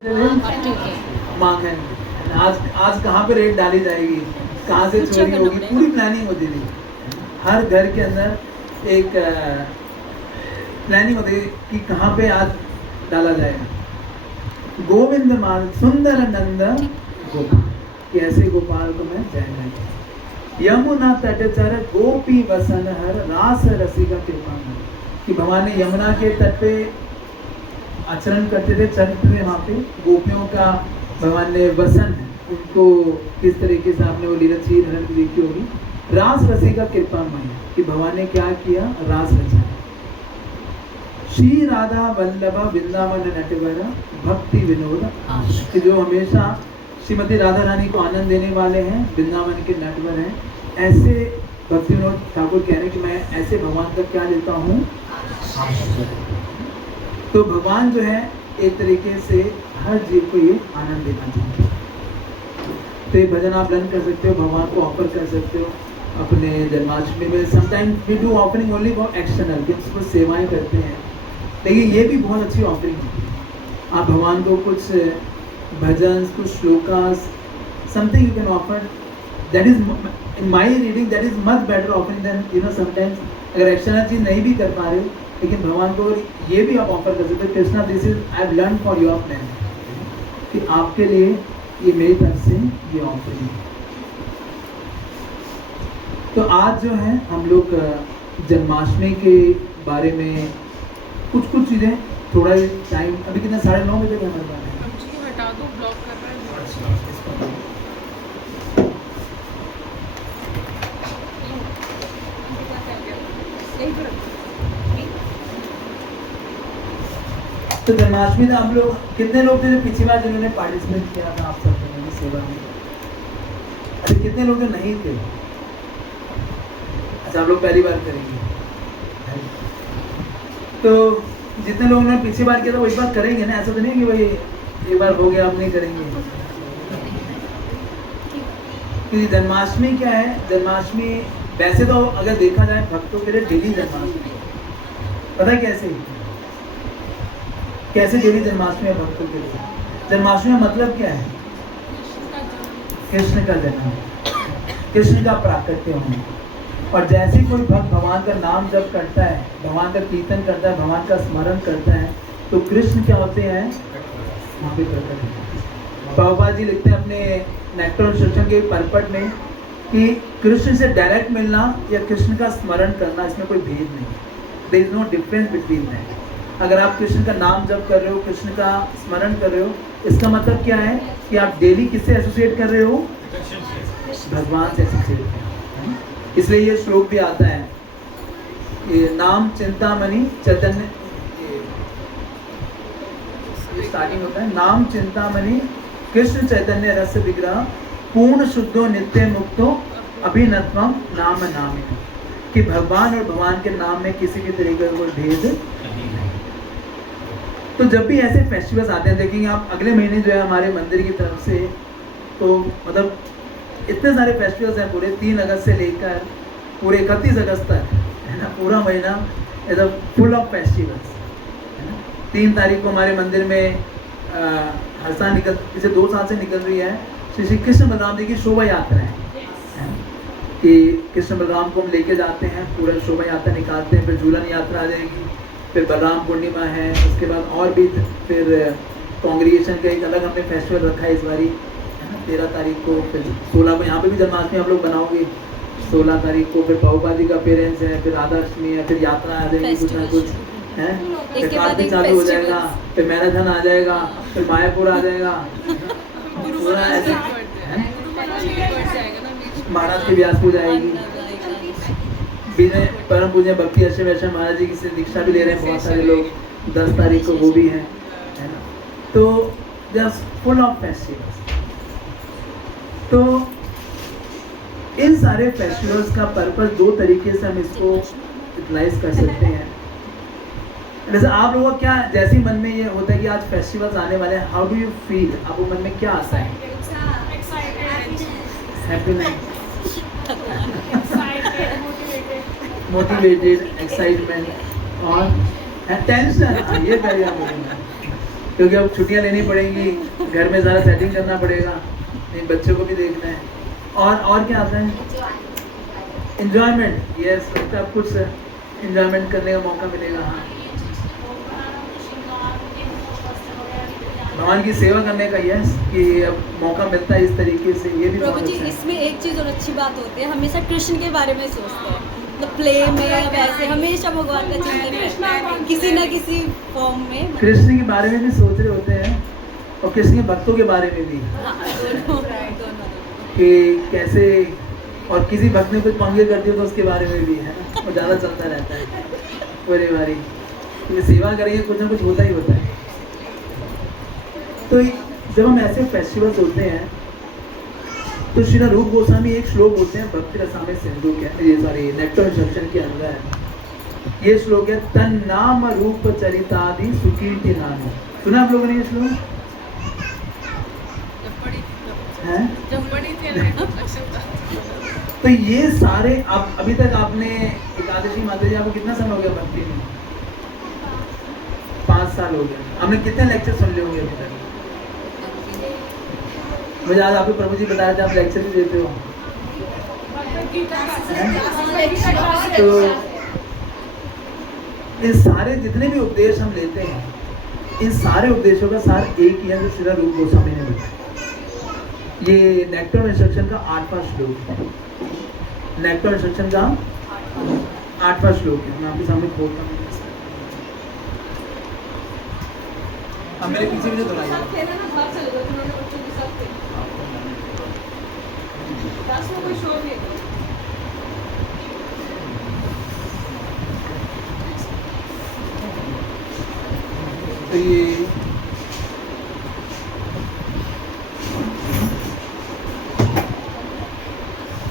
माखन आज आज कहाँ पे रेट डाली जाएगी, कहाँ से चोरी होगी, पूरी प्लानिंग होती थी। हर घर के अंदर एक प्लानिंग होती है कि कहाँ पे आज डाला जाएगा। गोविंद माल सुंदर नंद गोपाल, कैसे गोपाल को मैं जय यमुना तट चर गोपी वसन हर रास रसिका कृपा, कि भगवान ने यमुना के तट पे आचरण करते थे, चलते थे, वहाँ पे गोपियों का भगवान ने वसन है, उनको किस तरीके से आपने वो लीला चीर हरण की देखी होगी। रास रसिका कृपा मई, कि भगवान ने क्या किया, रास रचा। श्री राधा वल्लभ वृंदावन नटवर भक्ति विनोद, कि जो हमेशा श्रीमती राधा रानी को आनंद देने वाले हैं, वृंदावन के नटवर हैं। ऐसे भक्ति विनोद ठाकुर कह रहे हैं कि मैं ऐसे भगवान का क्या लेता हूँ। तो भगवान जो है एक तरीके से हर जीव को ये आनंद देना चाहिए। तो ये भजन आप रन कर सकते हो, भगवान को ऑफर कर सकते हो अपने जन्माष्टमी में। Sometimes we do offering only for external, कि उसको सेवाएं करते हैं, लेकिन ये भी बहुत अच्छी ऑफरिंग है। आप भगवान को कुछ भजन, कुछ श्लोकास, something you can offer, that is in my reading that is much better offering then sometimes अगर एक्सटर्नल चीज नहीं भी कर पा रहे, लेकिन भगवान को ये भी आप ऑफर कर सकते हो। Krishna this is I have learn for your plan, कि आपके लिए ये मेरी तरफ से ये ऑफरिंग है। तो आज जो है हम लोग जन्माष्टमी के बारे में कुछ चीज़ें, थोड़ा टाइम अभी कितना 9:30 बजे का हमारे पास हटा दो, ब्लॉक कर रहा है। तो जन्माष्टमी में हम लोग कितने लोग थे जो पिछली बार जिन्होंने पार्टिसिपेट किया था आप सब लोगों की सेवा में? अरे कितने लोग जो नहीं थे? अच्छा, आप लोग पहली बार करेंगे। तो जितने लोगों ने पिछली बार किया था वो इस बार करेंगे ना, ऐसा तो नहीं कि भाई एक बार हो गया आप नहीं करेंगे। कि जन्माष्टमी क्या है, जन्माष्टमी वैसे तो अगर देखा जाए भक्तों के लिए डेली जन्माष्टमी, पता है कैसे डेली जन्माष्टमी है भक्तों के लिए? जन्माष्टमी का मतलब क्या है? कृष्ण का जन्म, कृष्ण का प्राकट्य होना। और जैसे कोई भक्त भगवान का नाम जप करता है, भगवान का कीर्तन करता है, भगवान का स्मरण करता है, तो कृष्ण क्या होते हैं, वहाँ पे प्रकट है। प्रभुपाद जी लिखते हैं अपने नेक्टर और शिक्षण के परपट में कि कृष्ण से डायरेक्ट मिलना या कृष्ण का स्मरण करना, इसमें कोई भेद नहीं, there is no difference between that. अगर आप कृष्ण का नाम जप कर रहे हो, कृष्ण का स्मरण कर रहे हो, इसका मतलब क्या है कि आप डेली किससे एसोसिएट कर रहे हो, भगवान से एसोसिएट कर रहे हो। इसलिए ये श्लोक भी आता है, ये नाम चिंतामणि चैतन्य, स्टार्टिंग होता है नाम चिंतामणि कृष्ण चैतन्य रस विग्रह पूर्ण शुद्धो नित्य मुक्तो अभिनत्वम नाम नामे, कि भगवान और भगवान के नाम में किसी भी तरीके का कोई भेद नहीं है। तो जब भी ऐसे फेस्टिवल्स आते हैं, देखेंगे आप अगले महीने जो है हमारे मंदिर की तरफ से, तो मतलब इतने सारे फेस्टिवल्स हैं, पूरे 3 अगस्त से लेकर पूरे 31 अगस्त तक, है ना, पूरा महीना इज फुल ऑफ फेस्टिवल्स, है ना। 3 तारीख को हमारे मंदिर में हर साल इसे 2 साल से निकल रही है श्री कृष्ण बलराम जी की शोभा यात्रा है कि कृष्ण बलराम को हम लेके जाते हैं, पूरा शोभा यात्रा निकालते हैं, फिर झूलन यात्रा आ जाएगी, फिर बलराम पूर्णिमा है, उसके बाद और भी फिर कांग्रीगेशन का एक अलग हमने फेस्टिवल रखा है इस बारी, है ना, 13 तारीख को, फिर 16 को यहाँ पे भी जन्माष्टमी हम लोग बनाओगे, 16 तारीख को फिर प्रभुपाद जी का पेरेंट्स है, फिर राधाष्टमी है, फिर यात्रा आ जाएगी कुछ ना कुछ, है, फिर कार्तिक चालू हो जाएगा, फिर मैराथन आ जाएगा, फिर मायापुर आ जाएगा, पूरा ऐसे महाराज की व्यास पूजा आएगी, परम पूज्य भक्ति अश्व वैष्णव महाराज जी की से दीक्षा भी ले रहे हैं बहुत सारे लोग, 10 तारीख को वो भी है ना। तो जस्ट फुल ऑफ फेस्टिवल्स। तो इन सारे फेस्टिवल्स का पर्पस 2 तरीके से हम इसको यूटिलाइज कर सकते हैं। जैसे आप लोगों का क्या, जैसे ही मन में ये होता है कि आज फेस्टिवल्स आने वाले हैं, हाउ डू यू फील, आपको मन में क्या आता है? हैप्पीनेस, मोटिवेटेड, एक्साइटमेंट और टेंशन, ये बढ़िया बोलूँगा। क्योंकि अब छुट्टियां लेनी पड़ेंगी, घर में ज़रा सेटिंग करना पड़ेगा, इन बच्चों को भी देखना है। और क्या आता है? एंजॉयमेंट। यस, सब कुछ एंजॉयमेंट करने का मौका मिलेगा। हाँ, भगवान की सेवा करने का। यस, कि अब मौका मिलता है इस तरीके से, ये भी प्रभु बहुत जी अच्छा है। इसमें एक चीज़ और अच्छी बात होती है, हमेशा कृष्ण के बारे में सोचते हैं, मतलब प्ले में या वैसे हमेशा भगवान का चिंतन रहता है किसी न किसी फॉर्म में। कृष्ण के बारे में भी सोच रहे होते हैं और कृष्ण के भक्तों के बारे में भी, हाँ, दोनों। कि कैसे, और किसी भक्त ने कुछ पंगे कर दिया तो उसके बारे में भी है ना, वो ज़्यादा चलता रहता है पूरी बारी। ये सेवा करेंगे कुछ ना कुछ होता ही होता है। तो जब हम ऐसे फेस्टिवल्स होते हैं तो श्री रूप गोस्वामी एक श्लोक बोलते हैं भक्ति रसामृत सिंधु के, ये सॉरी नेक्टर इंस्ट्रक्शन के अंदर ये श्लोक है, तन नाम रूप चरितादि सुकीर्ति नाम। सुना आप लोगों ने ये श्लोक? हैं? जब बड़ी थी तो ये सारे आप अभी तक आपने एकादशी माता जी आपको कितना समय हो गया भक्ति में? 5 साल हो गया। आपने कितने लेक्चर सुन लिए होंगे अभी तक? मुझे आज आपके प्रभु जी बता रहे थे आप लेक्चर भी देते हो। तो इन सारे जितने भी उपदेश हम लेते हैं, इन सारे उपदेशों का सार एक ही है जो श्री रूप गोस्वामी ने बताया। ये नेक्टर इंस्ट्रक्शन का 8वां श्लोक है। नेक्टर इंस्ट्रक्शन का 8वां श्लोक है। मैं आपके सामने खोलता हूँ। अब मेरे पीछे भी दोहराइए। तो ये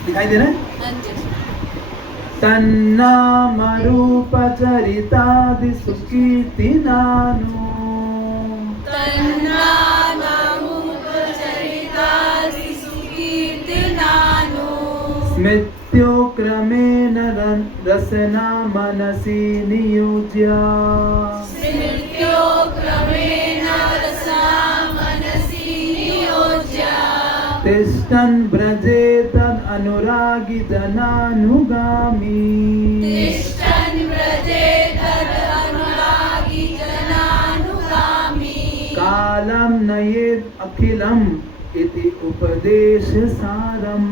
दिखाई दे रहा है? तन्नाम रूप चरितादि सुकीर्ति नानो, स्मृत्यो क्रमेण रसना मनसि नियोज्य, तिष्ठन् व्रजे तद् अनुरागी जनानुगामी, कालं नयेत् अखिलम् इति उपदेश सारम्।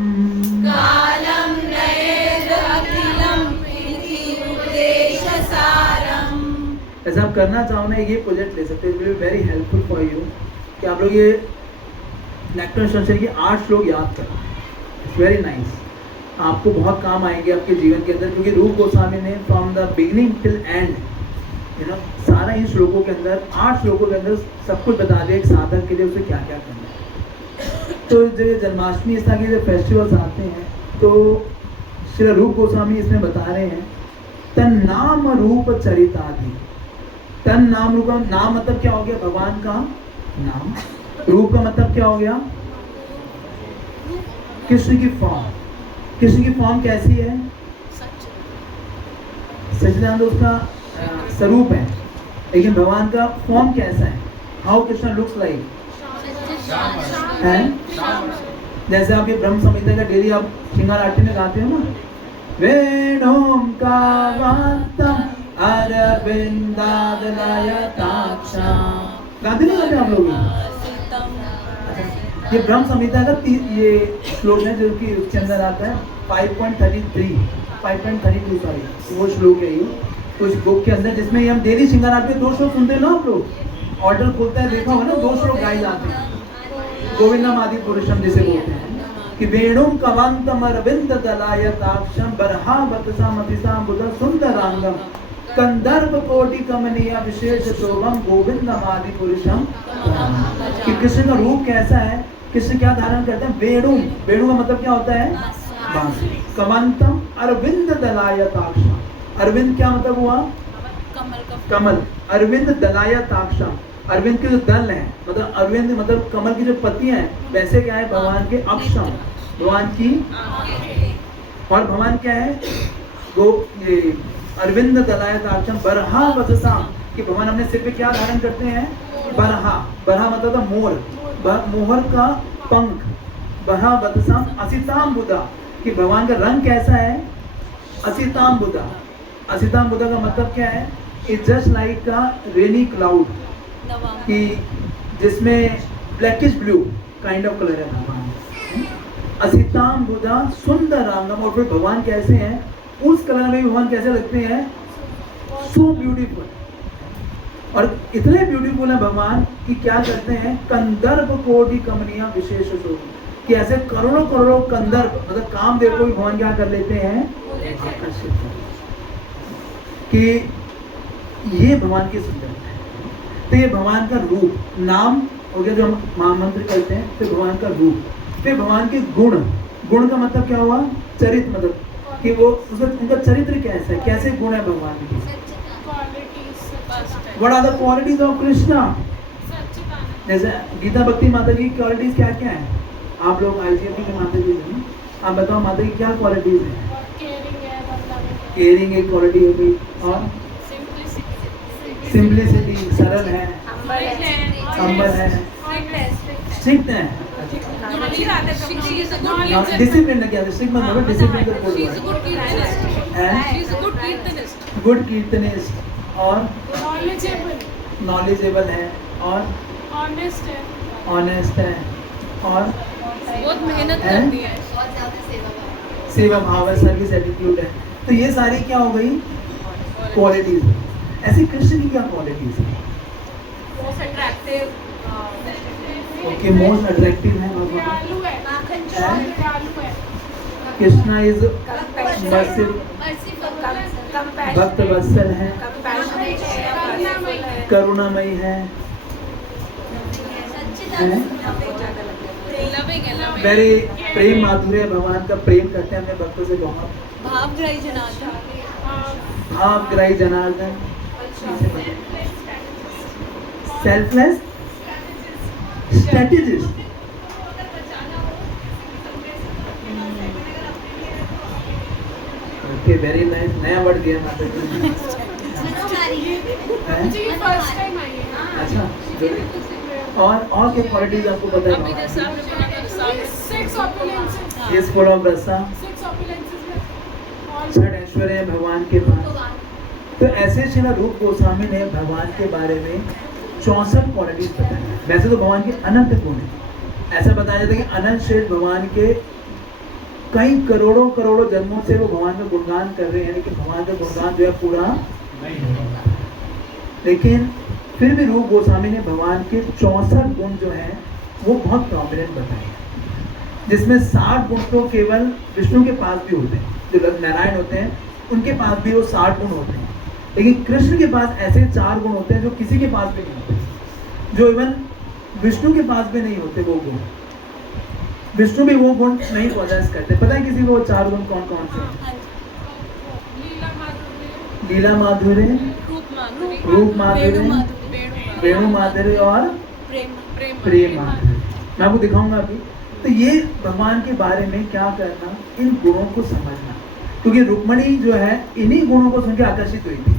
ऐसा आप करना चाहो ना, ये प्रोजेक्ट ले सकते हो, वेरी हेल्पफुल फॉर यू, कि आप लोग ये नेक्टर इंस्ट्रक्शन की 8 श्लोक याद करो। इट्स वेरी नाइस, आपको बहुत काम आएंगे आपके जीवन के अंदर, क्योंकि रूप गोस्वामी ने from the beginning till and सारा इन श्लोकों के अंदर 8 श्लोकों के अंदर सब कुछ बता दिया एक साधक के लिए उसे क्या क्या करना है। तो जब जन्माष्टमी इस तरह के जब फेस्टिवल्स आते हैं तो श्री रूप गोस्वामी इसमें बता रहे हैं, तन नाम रूप चरितादि। तन नाम रूप, नाम मतलब क्या हो गया? भगवान का नाम। रूप का मतलब क्या हो गया? कृष्ण की फॉर्म। कृष्ण की फॉर्म कैसी है? सच्चिदानंद उसका स्वरूप है, लेकिन भगवान का फॉर्म कैसा है? हाउ कृष्ण लुक्स लाइक है? जैसे आप ये ब्रह्म संहिता का डेली आप श्रृंगार आरती में गाते हो ना, वेणुम कांतम अरविंदादलयताक्षां, गाते नहीं गाते आप लोग? ये ब्रह्म संहिता का ये श्लोक है जो कि उसके अंदर आता है 5.32 सॉरी, वो श्लोक है ये उस बुक के अंदर, जिसमें हम डेली श्रृंगार आरती में 2 श्लोक सुनते हैं ना आप लोग। ऑर्डर खोलता है, देखा होगा ना, 2 श्लोक गाए जाते हैं, गोविंदम आदि पुरुषम जिसे बोलते हैं, कि वेणुम कवंतम अरविंद दलायताक्षम बरहावतसाम अतिसाम बुध सुंदरांगम कंदर्प कोटि कमनीय विशेष शोभम गोविंदम आदि पुरुषम। कि कृष्ण का रूप कैसा है? कृष्ण क्या धारण करते हैं? वेणु। वेणु का मतलब क्या होता है? बांसुरी। कवंतम अरविंद दलायताक्षम, अरविंद क्या मतलब हुआ? कमल। अरविंद दलायताक्षम, अरविंद के जो दल हैं, मतलब अरविंद मतलब कमल की जो पत्तियां हैं, वैसे क्या है भगवान के अक्षम, भगवान की। और भगवान क्या है? वो ये अरविंद दलायताक्षम बरहावतसाम, कि भगवान अपने सिर पे क्या धारण करते हैं? बरहा, बरहा मतलब था मोर, मोहर का पंख, बरहा वतसम असिताम बुधा, कि भगवान का रंग कैसा है, असिताम बुधा। असिताम बुधा का मतलब क्या है, it's just like a rainy cloud, कि जिसमें blackish blue kind of colour है भगवान। असिताम बुधा सुंदर रंगम, और फिर भगवान कैसे हैं, उस कलर में भगवान कैसे लगते हैं, सो ब्यूटीफुल। और इतने ब्यूटीफुल है भगवान कि क्या करते हैं, कंदर्प कोटि कमनिया विशेष शोभ, कि ऐसे करोड़ों करोड़ों कंदर्प मतलब कामदेव को भी भगवान क्या कर लेते हैं, आकर्षित कर, कि ये भगवान की सुंदरता है। तो ये भगवान का रूप, नाम हो गया जो हम महामंत्र करते हैं, फिर भगवान का रूप, फिर भगवान के गुण। गुण का मतलब क्या हुआ, चरित्र, मतलब कि वो उनका चरित्र कैसा है, कैसे गुण है भगवान के। What are the qualities of Krishna? जैसे गीता भक्ति माता जी की क्वालिटीज क्या क्या है, आप लोग आईजीएमई के माता जी हैं, आप बताओ माता जी क्या क्वालिटीज हैं। केयरिंग एक क्वालिटी हो गई, और सिंपलिसिटी, सरल है, हम्बल है, स्ट्रिक्ट है, डिसिप्लिन है, क्या स्ट्रिक्ट मतलब डिसिप्लिन का गुड कीर्तनिस्ट, और नॉलेजेबल है, और ऑनेस्ट है, और बहुत मेहनत करती है, सेवा भाव है, सर्विस एटीट्यूड है। तो ये सारी क्या हो गई, क्वालिटीज। ऐसे कृष्ण की क्या क्वालिटीज है, ओके, मोस्ट अट्रैक्टिव है कृष्णा, इज भक्त वत्सल है, करुणामयी है, मेरे प्रेम माधुर्य, भगवान का प्रेम करते हैं अपने भक्तों से बहुत, भावग्राही जनार्दन, भावग्राही Janardan, selfless strategist, okay, very nice, नया वर्ड दिया माता जी। अच्छा, और क्या क्वालिटीज आपको पता है, इस फुल ऑफ रसा, छठ ऐश्वर्य है भगवान के पास। तो ऐसे श्रील रूप गोस्वामी ने भगवान के बारे में 64 क्वालिटीज बताई। वैसे तो भगवान के अनंत गुण है, ऐसा बताया जाता है कि अनंत श्रेष्ठ भगवान के कई करोड़ों करोड़ों जन्मों से वो भगवान का गुणगान कर रहे हैं, लेकिन भगवान का गुणगान जो है पूरा नहीं होता। लेकिन फिर भी रूप गोस्वामी ने भगवान के 64 गुण जो हैं वो बहुत प्रॉमिनेंट बताए, जिसमें 60 गुण तो केवल विष्णु के पास भी होते हैं, जो नारायण होते हैं उनके पास भी वो 60 गुण होते हैं, लेकिन कृष्ण के पास ऐसे 4 गुण होते हैं जो किसी के पास भी नहीं होते, जो इवन विष्णु के पास भी नहीं होते। वो गुण विष्णु भी वो गुण नहीं पॉजेस करते। पता है किसी को वो 4 गुण कौन कौन से हैं? लीला माधुर्य, रूप माधुर्य, वेणु माधुर्य और प्रेम माधुर्य। मैं आपको दिखाऊंगा अभी। तो ये भगवान के बारे में क्या करना, इन गुणों को समझना, क्योंकि रुक्मणी जो है इन्हीं गुणों को सुन के आकर्षित हुई थी।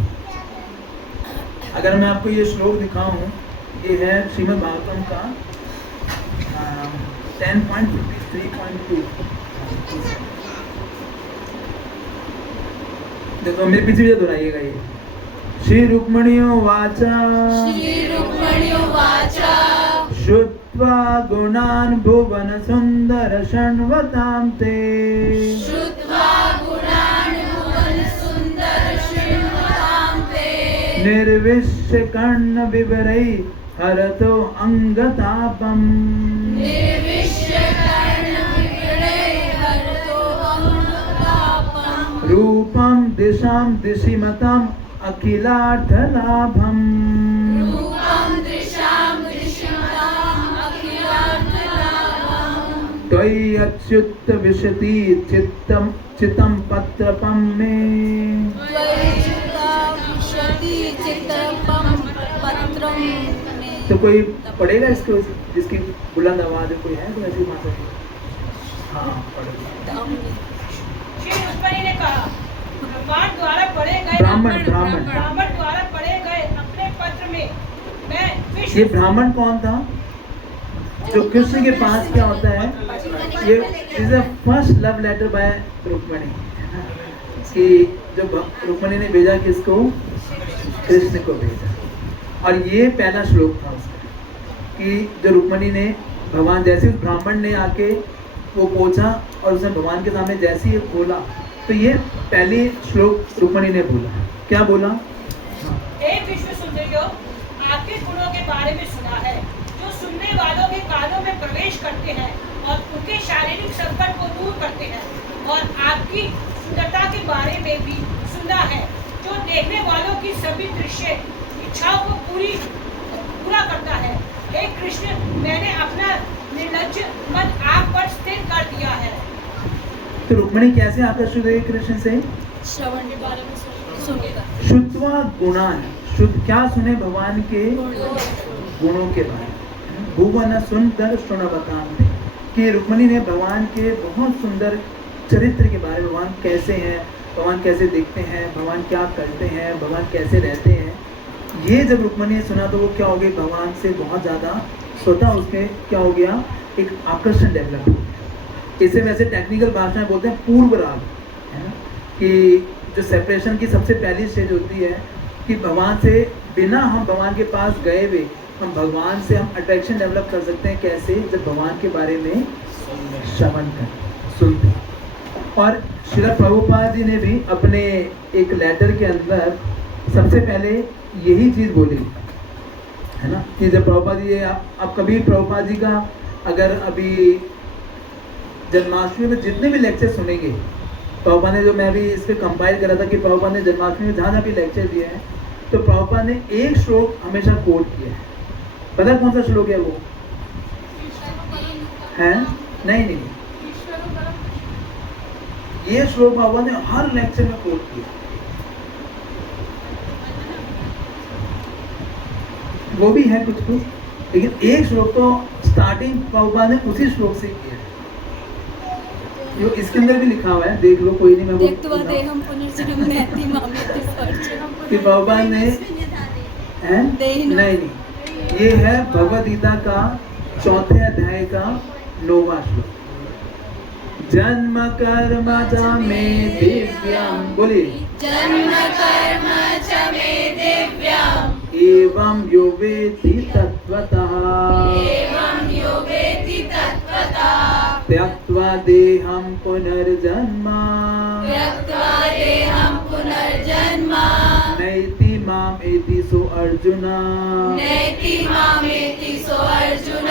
अगर मैं आपको ये श्लोक दिखाऊं, ये है श्रीमद् भागवतम का 10.53.2। देखो मेरे पीछे दोहराइएगा ये। श्री रुक्मणियो वाचा श्रुत्वा गुणान् भुवन सुंदर षण्वतां ते निर्विश्य कर्ण विवरै हरतो अंगतापम्। रूपं दिशां दिशिमताम् अखिलार्थलाभम्। त्वयि अच्युत विशति चित्तं पत्रपं मे। तो कोई पढ़ेगा इसको, जिसकी बुलंद आवाज है? कोई है कोई ऐसी माता? हाँ पढ़ेगा। ने कहा, ब्राह्मण द्वारा पढ़े गए ब्राह्मण द्वारा पढ़े गए अपने पत्र में मैं ये ब्राह्मण कौन था जो कृष्ण के पास क्या होता है, ये is a first love letter by Rukmini, कि जो रुक्मणी ने भेजा किसको, कृष्ण को भेजा। और ये पहला श्लोक था उसका, कि जो रुक्मणी ने भगवान जैसे उस ब्राह्मण ने आके वो पूछा और उसने भगवान के सामने जैसे ही बोला, तो ये पहले श्लोक रुक्मणी ने बोला, क्या बोला, हे विश्व सुंदरियों, आपके गुणों के बारे में सुना है, जो सुनने वालों के कानों में प्रवेश करते हैं और उनके शारीरिक संकट को दूर करते हैं। और आपकी सुंदरता के बारे में भी सुना है, जो देखने वालों की सभी दृश्य इच्छाओं को पूरा करता है। हे कृष्ण, मैंने अपना निर्लज्ज मन आप पर स्थिर कर दिया है। तो रुक्मणी कैसे आकर्षित हुई कृष्ण से, श्रवण के बारे में सुनकर, शुद्धवा गुणान, शुद्ध क्या सुने, भगवान के गुणों के बारे में। भुवन सुंदर श्रृणवताम, कि रुक्मणी ने भगवान के बहुत सुंदर चरित्र के बारे में, भगवान कैसे हैं, भगवान कैसे दिखते हैं, भगवान क्या करते हैं, भगवान कैसे रहते हैं, ये जब रुक्मणी ने सुना तो वो क्या हो गई, भगवान से बहुत ज़्यादा स्वतः उसके क्या हो गया, एक आकर्षण डेवलप हो गया। इसे वैसे टेक्निकल भाषा में बोलते हैं पूर्व राग, है ना, कि जो सेपरेशन की सबसे पहली स्टेज होती है कि भगवान से बिना हम भगवान के पास गए हुए हम भगवान से हम अट्रैक्शन डेवलप कर सकते हैं। कैसे, जब भगवान के बारे में श्रवण कर सुनते। और श्रील प्रभुपाद जी ने भी अपने एक लेटर के अंदर सबसे पहले यही चीज़ बोली, है ना, कि जब प्रभुपाद जी आप कभी प्रभुपाद जी का अगर अभी जन्माष्टमी में जितने भी लेक्चर सुनेंगे, प्रभुपाद ने जो मैं भी इस पर कंपाइल करा था कि प्रभुपाद ने जन्माष्टमी में जहाँ भी लेक्चर दिए हैं तो प्रभुपाद ने एक श्लोक हमेशा कोट किया है। पता कौन सा श्लोक है वो, है, नहीं, ये श्लोक प्रभुपाद ने हर लेक्चर में कोट किया। वो भी है कुछ, लेकिन एक श्लोक तो स्टार्टिंग प्रभुपाद ने उसी श्लोक से किया है, जो इसके अंदर भी लिखा हुआ है, देख लो, कोई नहीं, मैं वो कि प्रभुपाद ने है, नहीं, ये है भगवद गीता का 4थे अध्याय का 9वां श्लोक, जन्म कर्म च मे दिव्यम, बोलिए, जन्म कर्म च मे दिव्यम, एवं यो वेत्ति तत्त्वतः, एवं यो वेत्ति तत्त्वतः, त्यक्त्वा देहं पुनर्जन्म, त्यक्त्वा देहं पुनर्जन्म, नैति माम एति सो अर्जुन, नैति मामेति सो अर्जुन।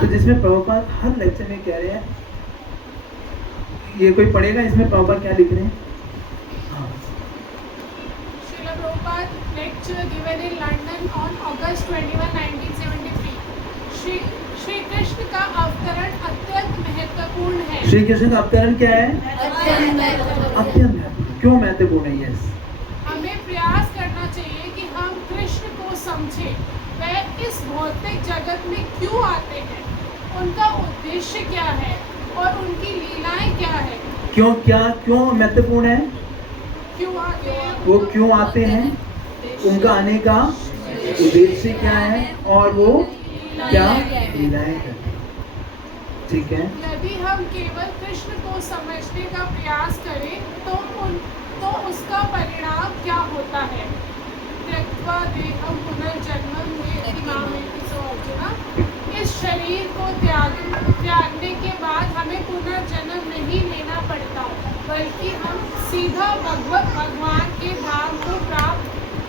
तो जिसमें प्रभुपाद हर लेक्चर में कह रहे हैं, ये कोई पढ़ेगा इसमें प्रभुपाद क्या लिख रहे हैं, Srila Prabhupada lecture given in London on August 21, 1973. Shri Krishna का अवतरण अत्यंत महत्वपूर्ण है। श्री कृष्ण का अवतरण क्या है, अत्यंत महत्वपूर्ण। अत्यंत महत्वपूर्ण, क्यों महत्वपूर्ण है, यस, हमें प्रयास करना चाहिए कि हम कृष्ण को समझें, वह इस भौतिक जगत में क्यों आते हैं, उनका उद्देश्य क्या है और उनकी लीलाएं क्या है। क्यों महत्वपूर्ण है, क्यों आते हैं, वो क्यों आते हैं, उनका आने का उद्देश्य क्या है, और वो क्या लीलाएं करते हैं, ठीक है। यदि हम केवल कृष्ण को समझने का प्रयास करें तो उसका परिणाम क्या होता है, त्यक्त्वा देहं पुनर्जन्मं नेति मामेति सो अर्जुन, इस शरीर को त्यागने के बाद हमें पुनर्जन्म नहीं लेना पड़ता, बल्कि हम सीधा भगवान के धाम को प्राप्त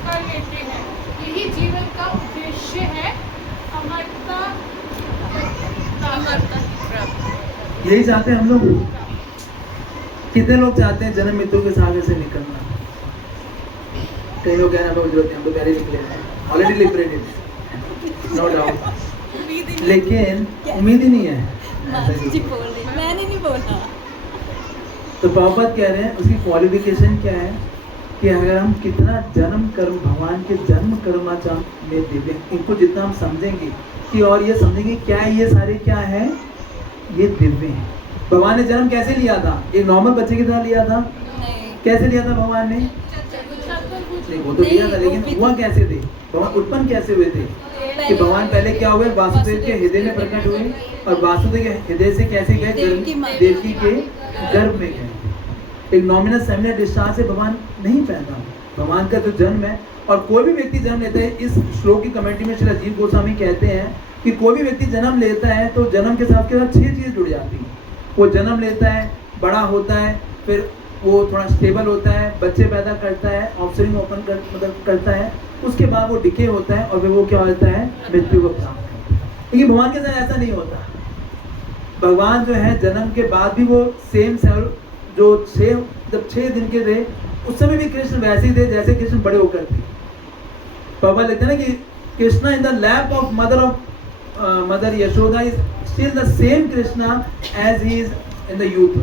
कर लेते हैं। यही जीवन का उद्देश्य है, अमरता की प्राप्ति। यही चाहते हैं हम लोग। कितने लोग चाहते हैं जन्म मृत्यु के सागर से निकलना? कई लोग कहना बहुत जरूरत है, हम तो पहले निकले हैं, ऑलरेडी लिबरेटेड, नो डाउट, लेकिन उम्मीद ही नहीं है। जी बोल रही, मैंने नहीं बोला। तो प्रभुपाद कह रहे हैं उसकी क्वालिफिकेशन क्या है कि अगर हम कितना जन्म कर्म भगवान के जन्म कर्माचार में दिव्य, इनको जितना हम समझेंगे कि और ये समझेंगे क्या है, ये सारे क्या है, ये दिव्य हैं। भगवान ने जन्म कैसे लिया था? एक नॉर्मल बच्चे की तरह लिया था? नहीं। कैसे लिया था भगवान ने? नहीं, वो तो लिया था, लेकिन हुआ कैसे थे, भगवान उत्पन्न कैसे हुए थे? कि भगवान पहले क्या हुए, वासुदेव के हृदय में प्रकट हुए, और वासुदेव के हृदय से कैसे गए, देवकी के गर्भ में गए। एक नॉमिनल सेमिनल डिस्चार्ज से भगवान नहीं पैदा हुए। भगवान का जो जन्म है, और कोई भी व्यक्ति जन्म लेता है, इस श्लोक की कमेंट्री में श्री राजीव गोस्वामी कहते हैं कि कोई भी व्यक्ति जन्म लेता है तो जन्म के साथ 6 चीज़ जुड़ जाती है। वो जन्म लेता है, बड़ा होता है, फिर वो थोड़ा स्टेबल होता है, बच्चे पैदा करता है, ऑफस्प्रिंग मतलब करता है, उसके बाद वो डिके होता है, और फिर वो क्या होता है, मृत्यु को प्राप्त करता है। लेकिन भगवान के साथ ऐसा नहीं होता। भगवान जो है जन्म के बाद भी वो सेम सेल जो जब 6 दिन के थे, उस समय भी कृष्ण वैसे ही थे जैसे कृष्ण बड़े होकर थे। बाबा लिखते हैं ना कि Krishna in the lap of mother Yashoda is still the same Krishna as he is in the youth.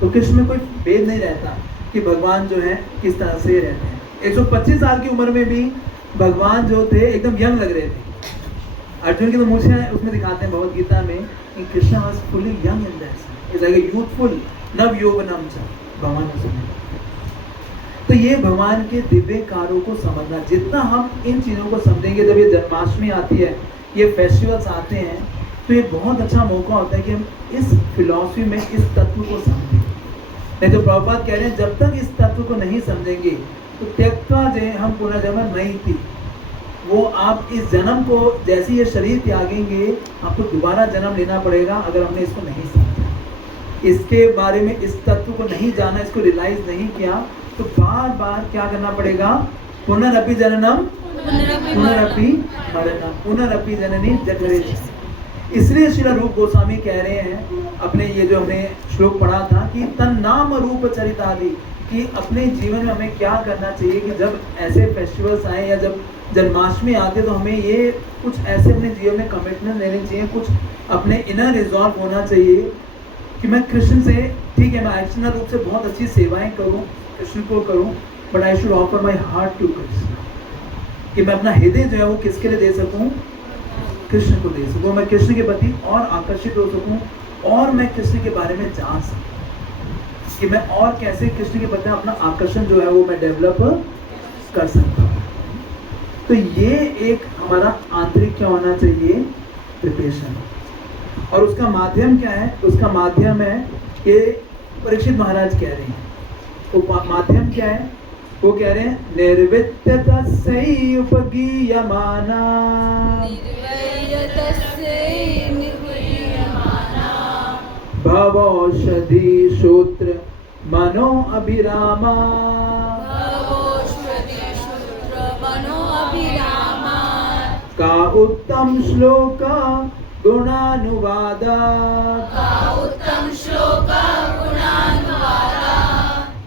तो कृष्ण में कोई भेद नहीं रहता कि भगवान जो है किस तरह से रहते हैं। 125 साल की उम्र में भी भगवान जो थे एकदम यंग लग रहे थे। अर्जुन की तो मूछें उसमें दिखाते हैं भगवद गीता में कि Krishna was fully young in that, is like a youthful नव यौवनम च भगवान उसमें। तो ये भगवान के दिव्य कार्यों को समझना, जितना हम इन चीज़ों को समझेंगे, जब ये जन्माष्टमी आती है, ये फेस्टिवल्स आते हैं, तो ये बहुत अच्छा मौका होता है कि हम इस फिलॉसफी में इस तत्व को समझें। नहीं तो प्रभुपाद कह रहे हैं जब तक इस तत्व को नहीं समझेंगे तो त्यक्त्वा जे हम पुनर्जन्म नहीं थी, वो आप इस जन्म को जैसे ये शरीर त्यागेंगे आपको दोबारा जन्म लेना पड़ेगा अगर हमने इसको नहीं समझा, इसके बारे में इस तत्व को नहीं जाना, इसको रियलाइज नहीं किया, तो बार बार क्या करना पड़ेगा, पुनरअपि जननम पुनरअपि मरणम पुनरअपि जननी जठरेश। इसलिए श्री रूप गोस्वामी कह रहे हैं अपने ये जो हमने श्लोक पढ़ा था कि तन नाम रूप चरितादि, कि अपने जीवन में हमें क्या करना चाहिए कि जब ऐसे फेस्टिवल्स आए या जब जन्माष्टमी आते तो हमें ये कुछ ऐसे अपने जीवन में कमिटमेंट लेने चाहिए, कुछ अपने इनर रिजॉल्व होना चाहिए कि मैं कृष्ण से, ठीक है मैं एक्शनल रूप से बहुत अच्छी सेवाएं करूं, कृष्ण को करूं, but I should offer my heart to Krishna, कि मैं अपना हृदय जो है वो किसके लिए दे सकूं, कृष्ण को दे सकूं, मैं कृष्ण के प्रति और आकर्षित हो सकूं, और मैं कृष्ण के बारे में जान सकूं कि मैं और कैसे कृष्ण के प्रति अपना आकर्षण जो है वो मैं डेवलप कर सकता हूँ। तो ये एक हमारा आंतरिक क्या होना चाहिए, प्रिपरेशन। और उसका माध्यम क्या है, उसका माध्यम है कि परीक्षित महाराज कह रहे हैं, वो माध्यम क्या है, वो कह रहे हैं निर्वित्यतस्यै उपगीयमाना भवौषधि श्रोत्र मनो अभिरामा का उत्तम श्लोक गुणानुवादा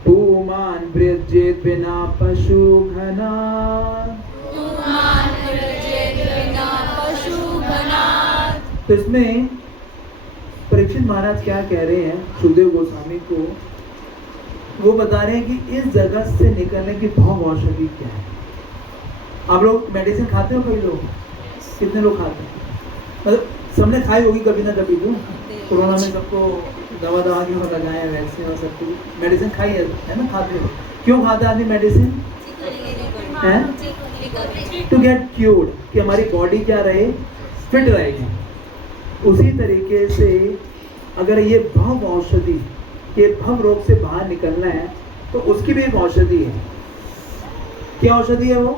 भूमान वृज्येत बिना पशु घना। तो इसमें परीक्षित महाराज क्या कह रहे हैं सुखदेव गोस्वामी को, वो बता रहे हैं कि इस जगत से निकलने की भौम औषधि क्या है। आप लोग मेडिसिन खाते हो, कई लोग, कितने लोग खाते हैं, मतलब सबने खाई होगी कभी ना कभी, तो कोरोना में सबको दवा की लगाए वैसे और सब कुछ मेडिसिन खाई है ना, खाते हो। क्यों खाता आदमी मेडिसिन, टू गेट क्यूर्ड, कि हमारी बॉडी क्या रहे, फिट रहेगी। उसी तरीके से अगर ये भव औषधि, ये भव रोग से बाहर निकलना है तो उसकी भी एक औषधि है। क्या औषधि है वो,